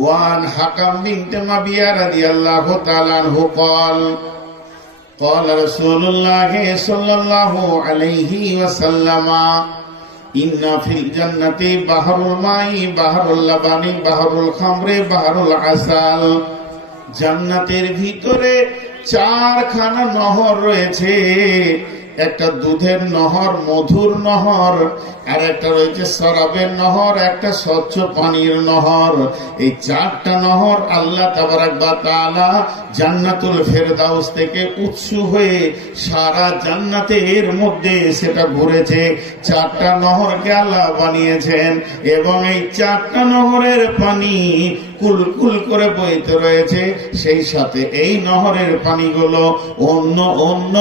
ওয়ান হাকাম বিনতে মাবিয়া রাদিয়াল্লাহু তাআলা আনহু قال قال رسول الله صلى الله عليه وسلم إن في الجنة بحر الماء بحر اللبن بحر الخمر بحر العسل। জান্নাতের ভিতরে 4খানা নহর রয়েছে। একটা দুধের নহর, মধুর নহর, আর একটা রয়েছে শরাবের নহর, একটা স্বচ্ছ পানির নহর। এই 4টা নহর আল্লাহ তাবারাক ওয়া তাআলা জান্নাতুল ফেরদাউস থেকে উৎসু হয়ে সারা জান্নাতের মধ্যে সেটা ঘুরেছে। 4টা নহরকে আল্লাহ বানিয়েছেন এবং এই 4টা নহরের পানি কুলকুল করে বইতে রয়েছে। সেই সাথে এই নহরের পানিগুলো অন্য অন্য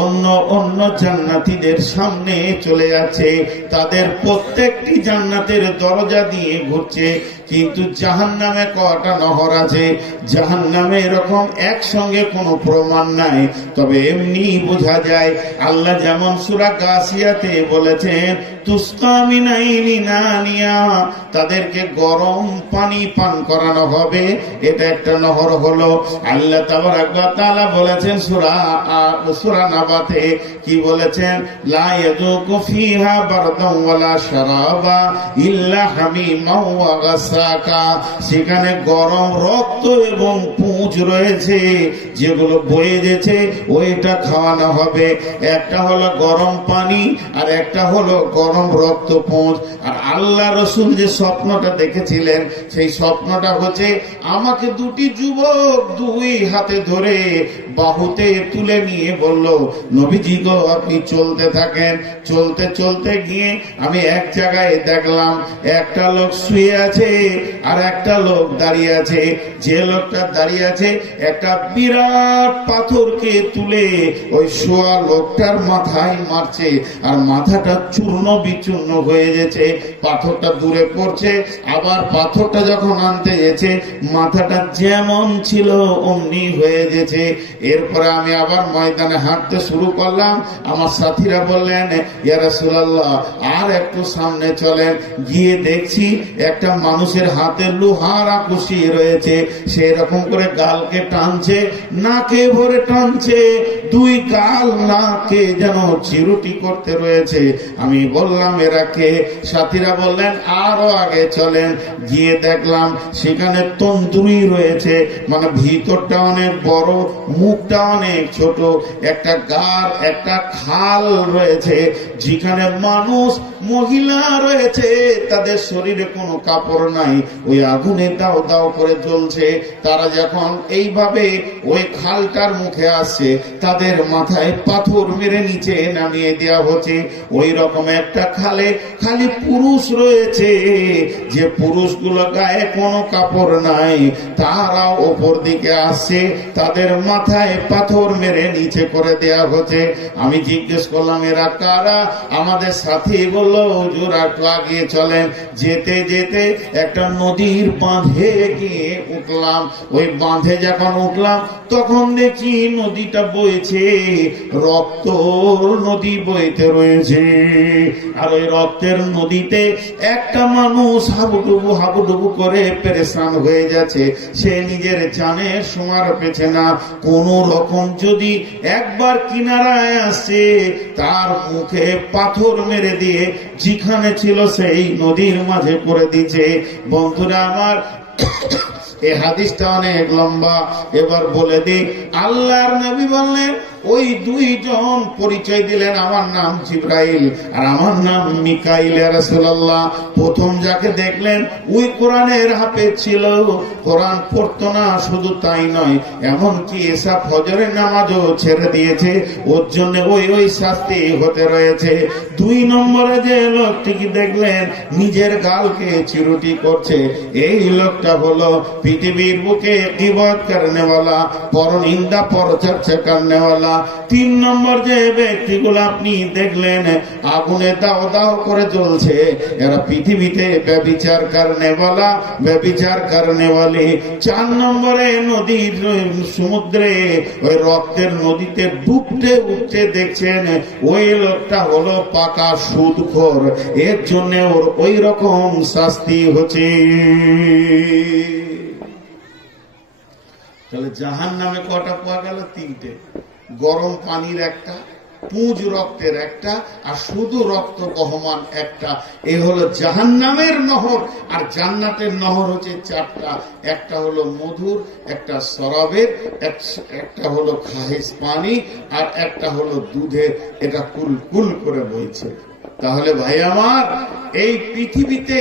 অন্য অন্য জান্নাতীদের সামনে চলে যাচ্ছে। তাদের প্রত্যেকটি জান্নাতের দরজা দিয়ে ঘুরছে। কিন্তু জাহান্নামে কয়টা নহর আছে, জাহান্নামে এরকম একসঙ্গে কোনো প্রমাণ নাই। তবে এমনি বোঝা যায়, আল্লাহ যেমন সূরা গাসিয়াতে বলেছেন, তুসকা মিন আইনিন আনিয়া, তাদেরকে গরম পানি পান করানো হবে। এটা একটা নহর হলো। আল্লাহ তাবারাক ওয়া তাআলা বলেছেন সূরা নাবাতে, কি বলেছেন, লা ইয়াযুকু ফিহা বারদান ওয়ালা শারাবা ইল্লা হামিমান ওয়া গাসাকা। সেখানে গরম রক্ত এবং পুঁজ রয়েছে, যেগুলো বয়ে গেছে ওইটা খাওয়ানো হবে। একটা হলো গরম পানি আর একটা হলো গরম রক্ত পুঁজ। আর আল্লাহ রাসূল যে স্বপ্নটা দেখেছিলেন, সেই স্বপ্নটা হচ্ছে, আমাকে 2টি যুবক 2 হাতে ধরে বাহুতে তুলে নিয়ে বলল, নবীজি গো, আপনি চলতে থাকেন। চলতে চলতে গিয়ে আমি এক জায়গায় দেখলাম একটা লোক শুয়ে আছে আর একটা লোক দাঁড়িয়ে আছে। যে লোকটা দাঁড়িয়ে আছে একটা বিরাট পাথরকে তুলে ওই শোয়া লোকটার মাথায় মারছে, আর মাথাটা চূর্ণ বিচূর্ণ হয়ে গেছে। পাথরটা দূরে পড়ছে, আবার পাথরটা যখন আনতে গেছে মাথাটা যেমন ছিল অমনি হয়ে গেছে। এরপরে আমি আবার ময়দানে হাঁটতে শুরু করলাম। আমার সাথীরা বললেন, ইয়া রাসূলুল্লাহ, আর একটু সামনে চলেন। গিয়ে দেখছি একটা মানুষের হাতে লোহার আকুশি রয়েছে। সে এরকম করে গালকে টানছে, নাকে ভরে টানছে, 2 গাল নাকে যেন চিরুটি করতে রয়েছে। আমি বললাম, এরা কে? সাথীরা বললেন, আরো আগে চলেন। গিয়ে দেখলাম সেখানে তন্দুরি রয়েছে, মানে ভিতরটা অনেক বড়, মুখটা অনেক ছোট। একটা গার, একটা খাল রয়েছে, যেখানে মানুষ, মহিলা রয়েছে, তাদের শরীরে কোনো কাপড় নাই, ওই আগুনে দাও দাও করে জ্বলছে। তারা যখন এইভাবে ওই খালটার মুখে আসছে, তাদের মাথায় পাথর মেরে নিচে নামিয়ে দেওয়া হচ্ছে। ওই রকম একটা খালে খালি পুরুষ রয়েছে, যে পুরুষগুলো গায়ে কোনো কাপড় নাই, তারাও ওপর দিকে আসছে, তাদের মাথায় পাথর মেরে নিচে করে দেয়া হচ্ছে। আমি জিজ্ঞেস করলাম এরা কারা? আমাদের সাথী বললো হুজুর একটু আগিয়ে চলেন। যেতে যেতে একটা নদীর বাঁধে গিয়ে উঠলাম। ওই বাঁধে যখন উঠলাম তখন দেখি নদীটা বইছে, রক্ত নদী বইতে রয়েছে। আর ওই রক্তের নদীতে একটা মানুষ হাবুডুবু হাবুডুবু করে পেরেশান হয়ে যাচ্ছে। সে নিজের জানের সমার পেছে না। কোন রকম যদি একবার কিনারায় আসছে, তার মুখে পাথর মেরে দিয়ে যেখানে ছিল সেই নদীর মাঝে করে দিচ্ছে। বন্ধুরা আমার, এই হাদিসটা অনেক লম্বা, এবার বলে দিই। আল্লাহর নবী বললেন, ওই দুইজন পরিচয় দিলেন, আমার নাম জিবরাইল আর আমার নাম মিকাইল ইয়া রাসূলুল্লাহ। প্রথম যাকে দেখলেন ওই কোরআনের হাফেজ ছিল, কোরআন পড়তো না, শুধু তাই নয়, এমনকি এসা ফজরের নামাজও ছেড়ে দিয়েছে, ওর জন্য ওই শাস্তি হতে রয়েছে। দুই নম্বরে যে লোকটিকে দেখলেন নিজের গালকে চিরুটি করছে, এই লোকটা হলো পৃথিবীর বুকে গীবত করনেওয়ালা, পরনিন্দা পরচর্চা করনেওয়ালা। তিন নম্বর যে ব্যক্তিগুলো আপনি দেখলেন আগুনে দাও দাও করে জ্বলছে, এরা পৃথিবীতে ব্যভিচার করনেওয়ালা, ব্যভিচার করনেওয়ালি। চার নম্বরে নদীর সমুদ্রে ওই রক্তের নদীতে ডুবতে উঠতে দেখছেন, ওই লোকটা হলো পাকা সুদখোর, এর জন্য ওর ওই রকম শাস্তি হচ্ছে। তাহলে জাহান্নামে কটা পাওয়া গেল? তিনটে। গরম পানির একটা, পুঁজ রক্তের একটা, আর শুধু রক্ত বহমান একটা। এ হলো জাহান্নামের নহর। আর জান্নাতের নহর হচ্ছে চারটা। একটা হলো মধুর, একটা শরাবের, একটা হলো খাহেস পানি, আর একটা হলো দুধের। এটা কুল কুল করে বইছে। তাহলে ভাই আমার, এই পৃথিবীতে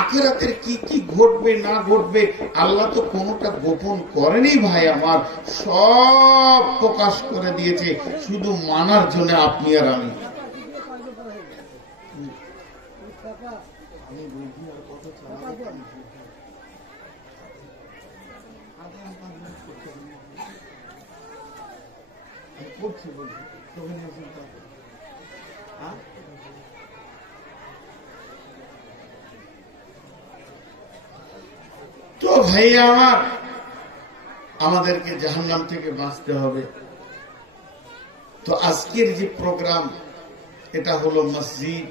আখিরাতের কি কি ঘটবে না ঘটবে আল্লাহ তো কোনোটা গোপন করেনি ভাই আমার, সব প্রকাশ করে দিয়েছে, শুধু মানার জন্য আপনি আর আমি। তো ভাই আমার, আমাদেরকে জাহান্নাম থেকে বাঁচতে হবে। তো আজকের যে প্রোগ্রাম, এটা হলো মসজিদ,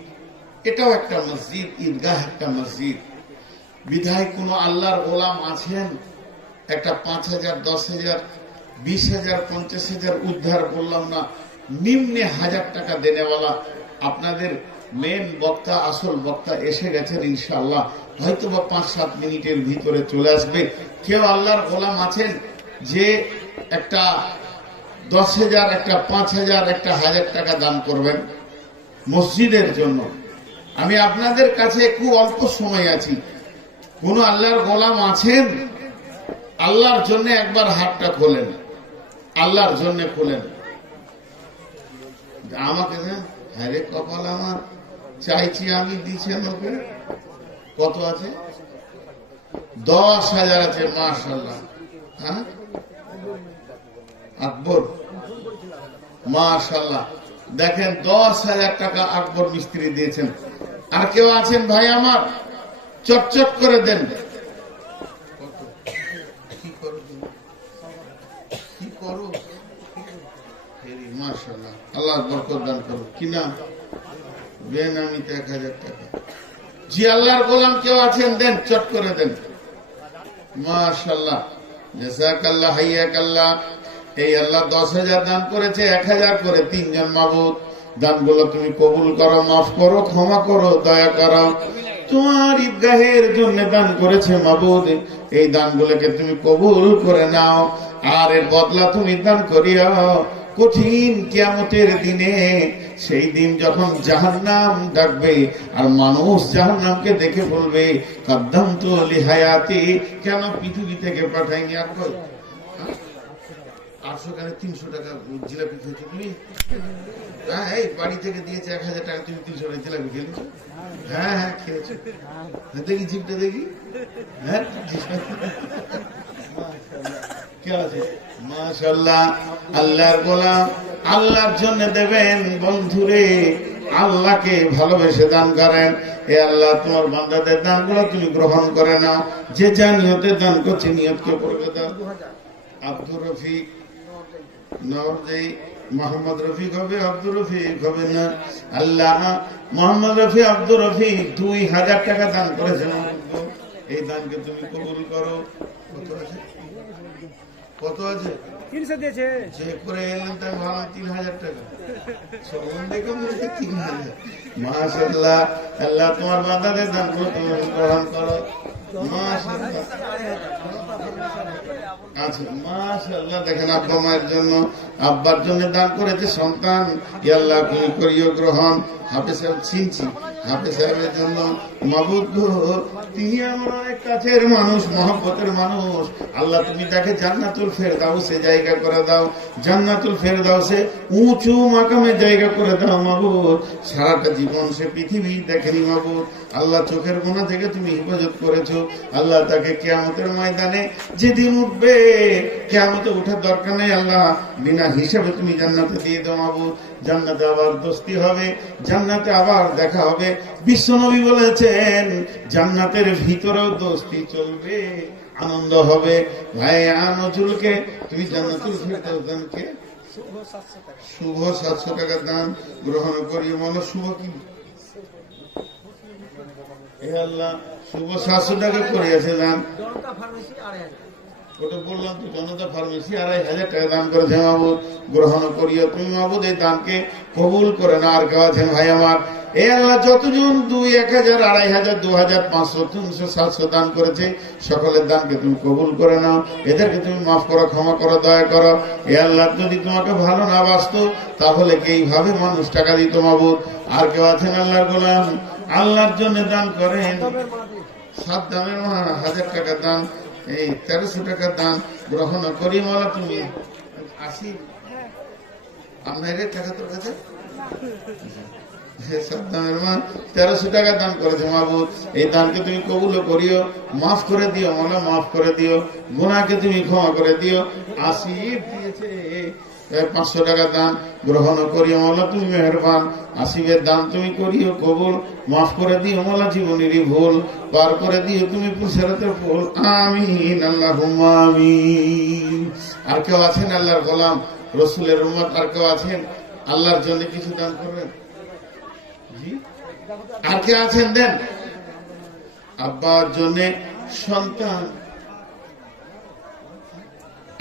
এটাও একটা মসজিদ, ঈদগাহ একটা মসজিদ। বিধায় কোন আল্লাহর গোলাম আছেন, একটা 5,000, 10,000, 20,000, 50,000 উদ্ধার বললাম না, নিম্নে 1000 টাকা দেনেওয়ালা। আপনাদের মেন বক্তা, আসল বক্তা এসে গেছেন ইনশাআল্লাহ, হয়তো বা 5-7 মিনিটের ভিতরে চলে আসবে। কেউ আল্লাহর গোলাম আছেন যে একটা 10,000, একটা 5,000, একটা 1000 টাকা দান করবেন মসজিদের জন্য? আমি আপনাদের কাছে খুব অল্প সময় আছি। কোন আল্লাহর গোলাম আছেন? আল্লাহর জন্য একবার হাতটা খোলেন, আল্লাহর জন্য খোলেন। আমাকে হ্যারে কপাল আমার, চাইছি আমি, দিচ্ছেন ওকে। কত আছে? 10,000 আছে, মাশাআল্লাহ। হ্যাঁ, আকবর, মাশাআল্লাহ। দেখেন 10,000 টাকা আকবর মিস্ত্রি দিয়েছেন। আর কেউ আছেন ভাই আমার? চটচট করে দেন। কি করো? মাশাআল্লাহ, আল্লাহ বরকত দান করো। কি নাম? বেনামিতে 1,000 টাকা। জি, আল্লাহর গোলাম কেউ আছেন? দেন, চট করে দেন। মাশাআল্লাহ, জাযাকাল্লাহ, হাইয়াকাল্লাহ। এই আল্লাহ 10,000 দান করেছে, 1,000 করে। 3 জন মাবুদ, দানগুলো তুমি কবুল করো, মাফ করো, ক্ষমা করো, দয়া করো। তোমার ঈদগাহের জন্য দান করেছে মাবুদ, এই দানগুলোকে তুমি কবুল করে নাও, আর এর বদলা তুমি দান করিও। কঠিন কিয়ামতের দিনে, সেই দিন যখন জাহান্নাম ডাকবে আর মানুষ জাহান্নামকে দেখে বলবে কাদ্দামতু লিহায়াতি, কেন পৃথিবী থেকে পাঠাইনি। আর কই 800 টাকা 300 টাকা জিলাপি খেয়েছো তুমি? হ্যাঁ, এই বাড়ি থেকে দিয়েছে 1000 টাকা, তুমি 300 টাকা জিলাপি খেয়েছো? হ্যাঁ হ্যাঁ খেয়েছো। দেখি জিপটা দেখি। হ্যাঁ কে আছে? মাশাআল্লাহ। আল্লাহর গোলাম আল্লাহর জন্য দেবেন বন্ধুরে, আল্লাহকে ভালোবেসে দান করেন। এ আল্লাহ, তোমার বান্দাদের দানগুলো তুমি গ্রহণ করে নাও। যে যা নিয়তে দান করছে নিয়তকে পড়বে দাও। আব্দুর রফিক নওয়াজী, মোহাম্মদ রফিক হবে, আব্দুর রফিক হবে না। আল্লাহ মোহাম্মদ রফি, আব্দুর রফিক 2000 টাকা দান করেছেন। এই দানকে তুমি কবুল করো। কত আছে? কত আছে? 300 দিয়েছে। চেক করে এলেন তাই ভালো, 3000 টাকা। সবন দেখে বলছে 3000। মাশাআল্লাহ। আল্লাহ তোমার বান্দাদের দানগুলো তুমি গ্রহণ করো। মাশাআল্লাহ। আচ্ছা, মাশাআল্লাহ। দেখেন আব্বা মায়ের জন্য, আব্বার জন্য দান করেছে সন্তান। ই আল্লাহ তুমি করিও গ্রহণ। হাফেজ সাহেব চিনছি, হাফেজ সাহেবের জন্য মাবুদ গো, তিনি আমার অনেক কাছের মানুষ, মহব্বতের মানুষ। আল্লাহ তুমি তাকে জান্নাতুল ফেরদাউসে জায়গা করে দাও। জান্নাতুল ফেরদাউসে উঁচু মাকামে জায়গা করে দাও মাবুদ। সারাটা জীবন সে পৃথিবী দেখেনি মাবুদ। আল্লাহ চোখের গুনাহ থেকে তুমি হেফাজত করেছো। আল্লাহ তাকে কিয়ামতের ময়দানে যেদিন উঠবে, কিয়ামতে ওঠার দরকার নেই আল্লাহ, বিনা হিসাবে তুমি জান্নাতে দিয়ে দাও মাবুদ। জান্নাতে আবার দোস্তি হবে, জান্নাতে আবার দেখা হবে। বিশ্বনবী বলেছেন জান্নাতের ভিতরেও দোস্তি চলবে, আনন্দ হবে। ভাই নজরুলকে তুমি জান্নাতুল ফেরদাউস দানকে শুভ 700 টাকা দান গ্রহণ করি। মনে শুভ কি? এ আল্লাহ, শুভ 700 টাকা করিয়াছে দান। ওটা বললাম তো, জনতা ফার্মেসি 2500 টাকা দান করেছে মাবুদ, গ্রহণ করিও তুমি মাবুদ। এই দানকে কবুল করে না। আর কেউ আছেন ভাই আমার? এ আল্লাহ, যতজন 2, 1000, 2500, 2000, 500, 300, 700 দান করেছে, সকলের দানকে তুমি কবুল করে নাও। এদেরকে তুমি মাফ করো, ক্ষমা করো, দয়া করো। এ আল্লাহ, যদি তোমাকে ভালো না বাসতো তাহলে কি এইভাবে মানুষ টাকা দিত মাবুদ? আর কেউ আছেন আল্লাহর গোলাম? আল্লাহর জন্য দান করেন। 7 দানের 1000 টাকা দান, এই 1300 টাকা দান গ্রহণ করি। মালা তুমি 80 আপনার টাকা তোর কাছে 1300 টাকা দান করেছে মাবুদ। এই দানকে তুমি কবুল করিও, মাফ করে দিও মাওলা, মাফ করে দিও। গুনাহকে তুমি ক্ষমা করে দিও। আসিফ দিয়েছে 500 টাকা দান গ্রহণ করিও মাওলা, তুমি মেহেরবান। আসিফের দান তুমি করিও কবুল, মাফ করে দিও মাওলা, জীবনেরই ভুল পার করে দিও তুমি পুরসরাতের ফুল। আমিন, আল্লাহুম্মা আমিন। আর কেউ আছেন আল্লাহর গোলাম, রসুলের উম্মত? আর কেউ আছেন আল্লাহর জন্য কিছু দান করবেন? আর কে আছেন? দেন। আব্বার জন্য সন্তান,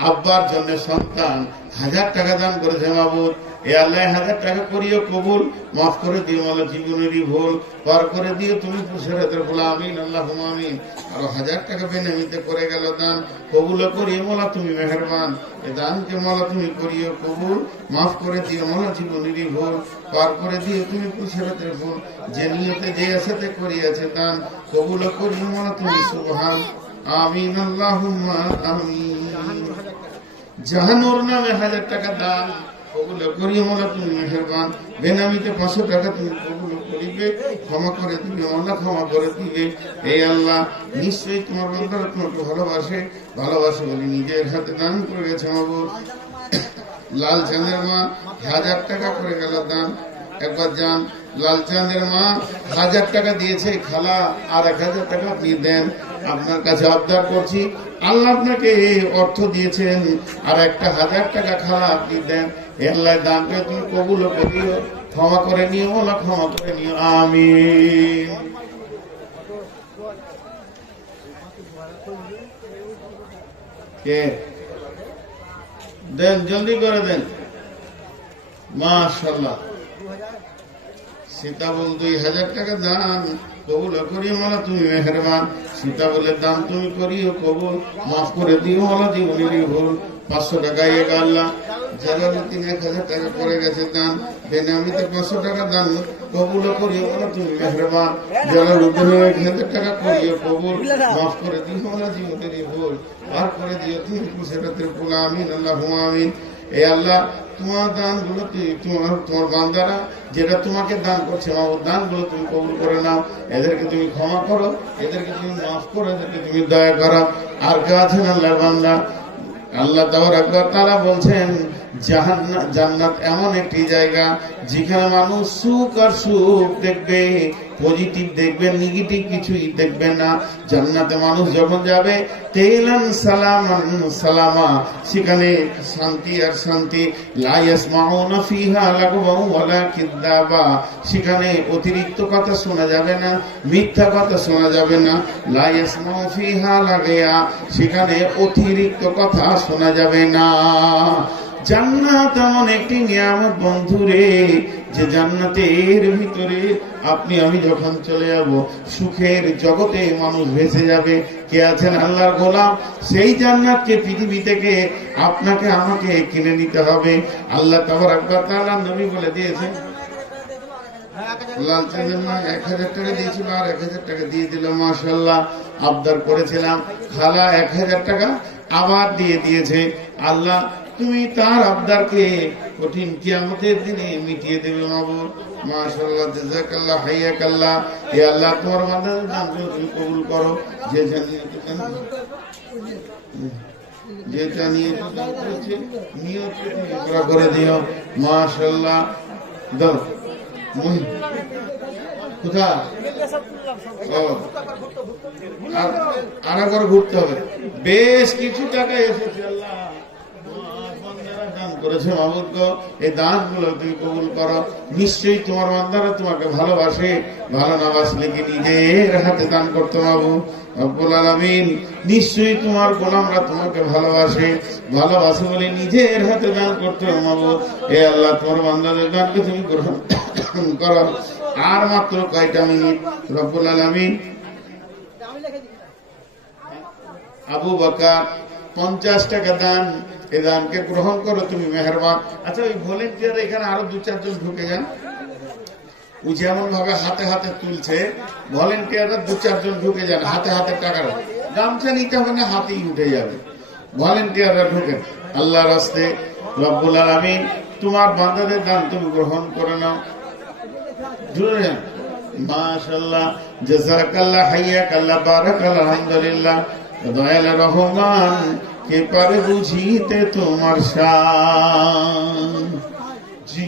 আব্বার জন্য সন্তান 1000 টাকা দান করেছে মাবুদ। এ আল্লাহ 1000 টাকা করিও কবুল, মাফ করে দিও মাওলা, জীবনেরই ভুল পার করে দিও তুমি পুরসরাতের ফুল। আমিন, আল্লাহুম্মা আমিন। আর 1000 টাকা বেনামিতে করে গেল দান, কবুল করিও মাওলা, তুমি মেহেরবান। এ দানকে মাওলা তুমি করিও কবুল, মাফ করে দিও মাওলা, জীবনেরই ভুল পার করে দিও তুমি পুরসরাতের ফুল। যে নিয়তে যে আশাতে করিয়াছে দান, কবুল করিও মাওলা, তুমি সুবহান। আমিন, আল্লাহুম্মা আমিন। জাহানুর নামে 1000 টাকা দান কবুল করিও মাওলা, তুমি মেহেরবান। বেনামিতে 500 টাকা তুমি কবুল করিবে, ক্ষমা করে দিবে মাওলা, ক্ষমা করে দিবে। এই আল্লাহ, নিশ্চয়ই তোমার বান্দারা তোমাকে ভালোবাসে, ভালোবাসে বলে নিজের হাতে দান করে গেছে মাবুদ। লাল চাঁদের মা 1000 টাকা করে গেল দান। একবার যান, লাল চাঁদের মা 1000 টাকা দিয়েছে, খালা আর 1000 টাকা আপনি দেন। আপনার কাছে আবদার করছি, আল্লাহ আপনাকে অর্থ দিয়েছেন, আর একটা 1000 টাকা খালা আপনি দেন। আল্লাহ দানকে তুমি কবুল করিও, ক্ষমা করে নিও মাওলা, ক্ষমা করে নিও। আমিন। কে দেন, জলদি করে দেন। মাশাআল্লাহ। সীতাবল 2000 টাকা দান কবুল করিও মাওলা, তুমি মেহেরবান। সীতাবলের দান তুমি করিও কবুল, মাফ করে দিও মাওলা, জীবনেরই ভুল 500 টাকা আল্লাহ যারা 3-1000 টাকা করে গেছে দান বেনামিতে 500 টাকা দান কবুল করিও বলো তুমি মেহেরবান। যারা রুদ্র 1000 টাকা করিও কবুল মাফ করে দিও বলো জীবনের ভুল আর করে দিও তুমি কুসরাতের ফুল আমিন আল্লাহুম্মা আমিন। এ আল্লাহ তোমার দান গুলো তোমার বান্দারা যেটা তোমাকে দান করছে আমার দান গুলো তুমি কবুল করে নাও। এদেরকে তুমি ক্ষমা করো, এদেরকে তুমি মাফ করো, এদেরকে তুমি দয়া করো। আর কে আছেন আল্লাহর বান্দা? আল্লাহ তাআলা বলছেন জান্নাত এমন একটি জায়গা যেখানে মানুষ সুখ আর সুখ দেখবে, পজিটিভ দেখবে, নেগেটিভ কিছুই দেখবে না। জান্নাতে মানুষ যখন যাবে তেলান সালামান সালামা, সেখানে শান্তি আর শান্তি। লা ইয়াসমাউনা ফিহা লাগওয়া ওয়ালা কিযাবা, সেখানে অতিরিক্ত কথা শোনা যাবে না, মিথ্যা কথা শোনা যাবে না। লা ইয়াসমাউ ফিহা লাগিয়া, সেখানে অতিরিক্ত কথা শোনা যাবে না। জান্নাত এমন একটি নিয়ামত বন্ধুরে, যে জান্নাতের ভিতরে আপনি আমি যখন চলে যাব সুখের জগতে মানুষ ভেসে যাবে। কে আছেন আল্লাহর গোলাম? সেই জান্নাতকে পৃথিবী থেকে আপনাকে আমাকে কিনে নিতে হবে। আল্লাহ তাবারক ওয়া তাআলা নবী বলে দিয়েছেন, লালচের মা 1000 টাকা দিয়েছিল আর 1000 টাকা দিয়ে দিল। মাশাআল্লাহ, আবদার করেছিলাম খালা 1000 টাকা আবার দিয়ে দিয়েছে। আল্লাহ তুমি তার আবদারকে কঠিন কিয়ামতের দিনে মিটিয়ে দেবে মাবুদ। মাশাআল্লাহ, জাযাকাল্লাহ, হাইয়াকাল্লাহ। হে আল্লাহ তোমার বান্দাদের দানগুলো তুমি কবুল করো। যেটা নিয়ে দান করেছে নিয়ত পুরো করে দিও। মাশাআল্লাহ, দাও কোথা আর একবার ঘুরতে হবে। বেশ কিছু টাকা এসেছে আল্লাহ দান করেছে মাবুদ গো, এই দান গুলো তুমি কবুল করো। নিশ্চয়ই তোমার বান্দারা তোমাকে ভালোবাসে, ভালো না বাসলে কি নিজের হাতে দান করতে মাবুদ রব্বুল আলামিন। নিশ্চয়ই তোমার গোলামরা তোমাকে ভালোবাসে, ভালোবাসে বলে নিজের হাতে দান করতে মাবুদ। এ আল্লাহ তোমার বান্দাদের দানকে তুমি গ্রহণ করো। আর মাত্র কয়টা মিনিট রব্বুল আলামিন। আবু বকর 50 টাকা দান, এই দানকে গ্রহণ করো তুমি মেহেরবান। আচ্ছা, ওই ভলেন্টিয়ার এখানে আরো 2-4 জন ঢুকে যান। ওই যেমন ভাবে হাতে হাতে তুলছে ভলেন্টিয়াররা 2-4 জন ঢুকে যান, হাতে হাতে টাকা গামছা নিতে হবে না, হাতেই উঠে যাবে। ভলেন্টিয়াররা ঢুকেন আল্লাহর রাস্তে। রব্বুল আলামিন তোমার বান্দাদের দান তুমি গ্রহণ করে নাও। জুড়ে যান। মাশাআল্লাহ, জাযাকাল্লাহ, হাইয়াকাল্লাহ, বারাকাল্লাহ, আলহামদুলিল্লাহ। দয়াল রহমান কে পারে বুঝিতে তোমার শান। জি।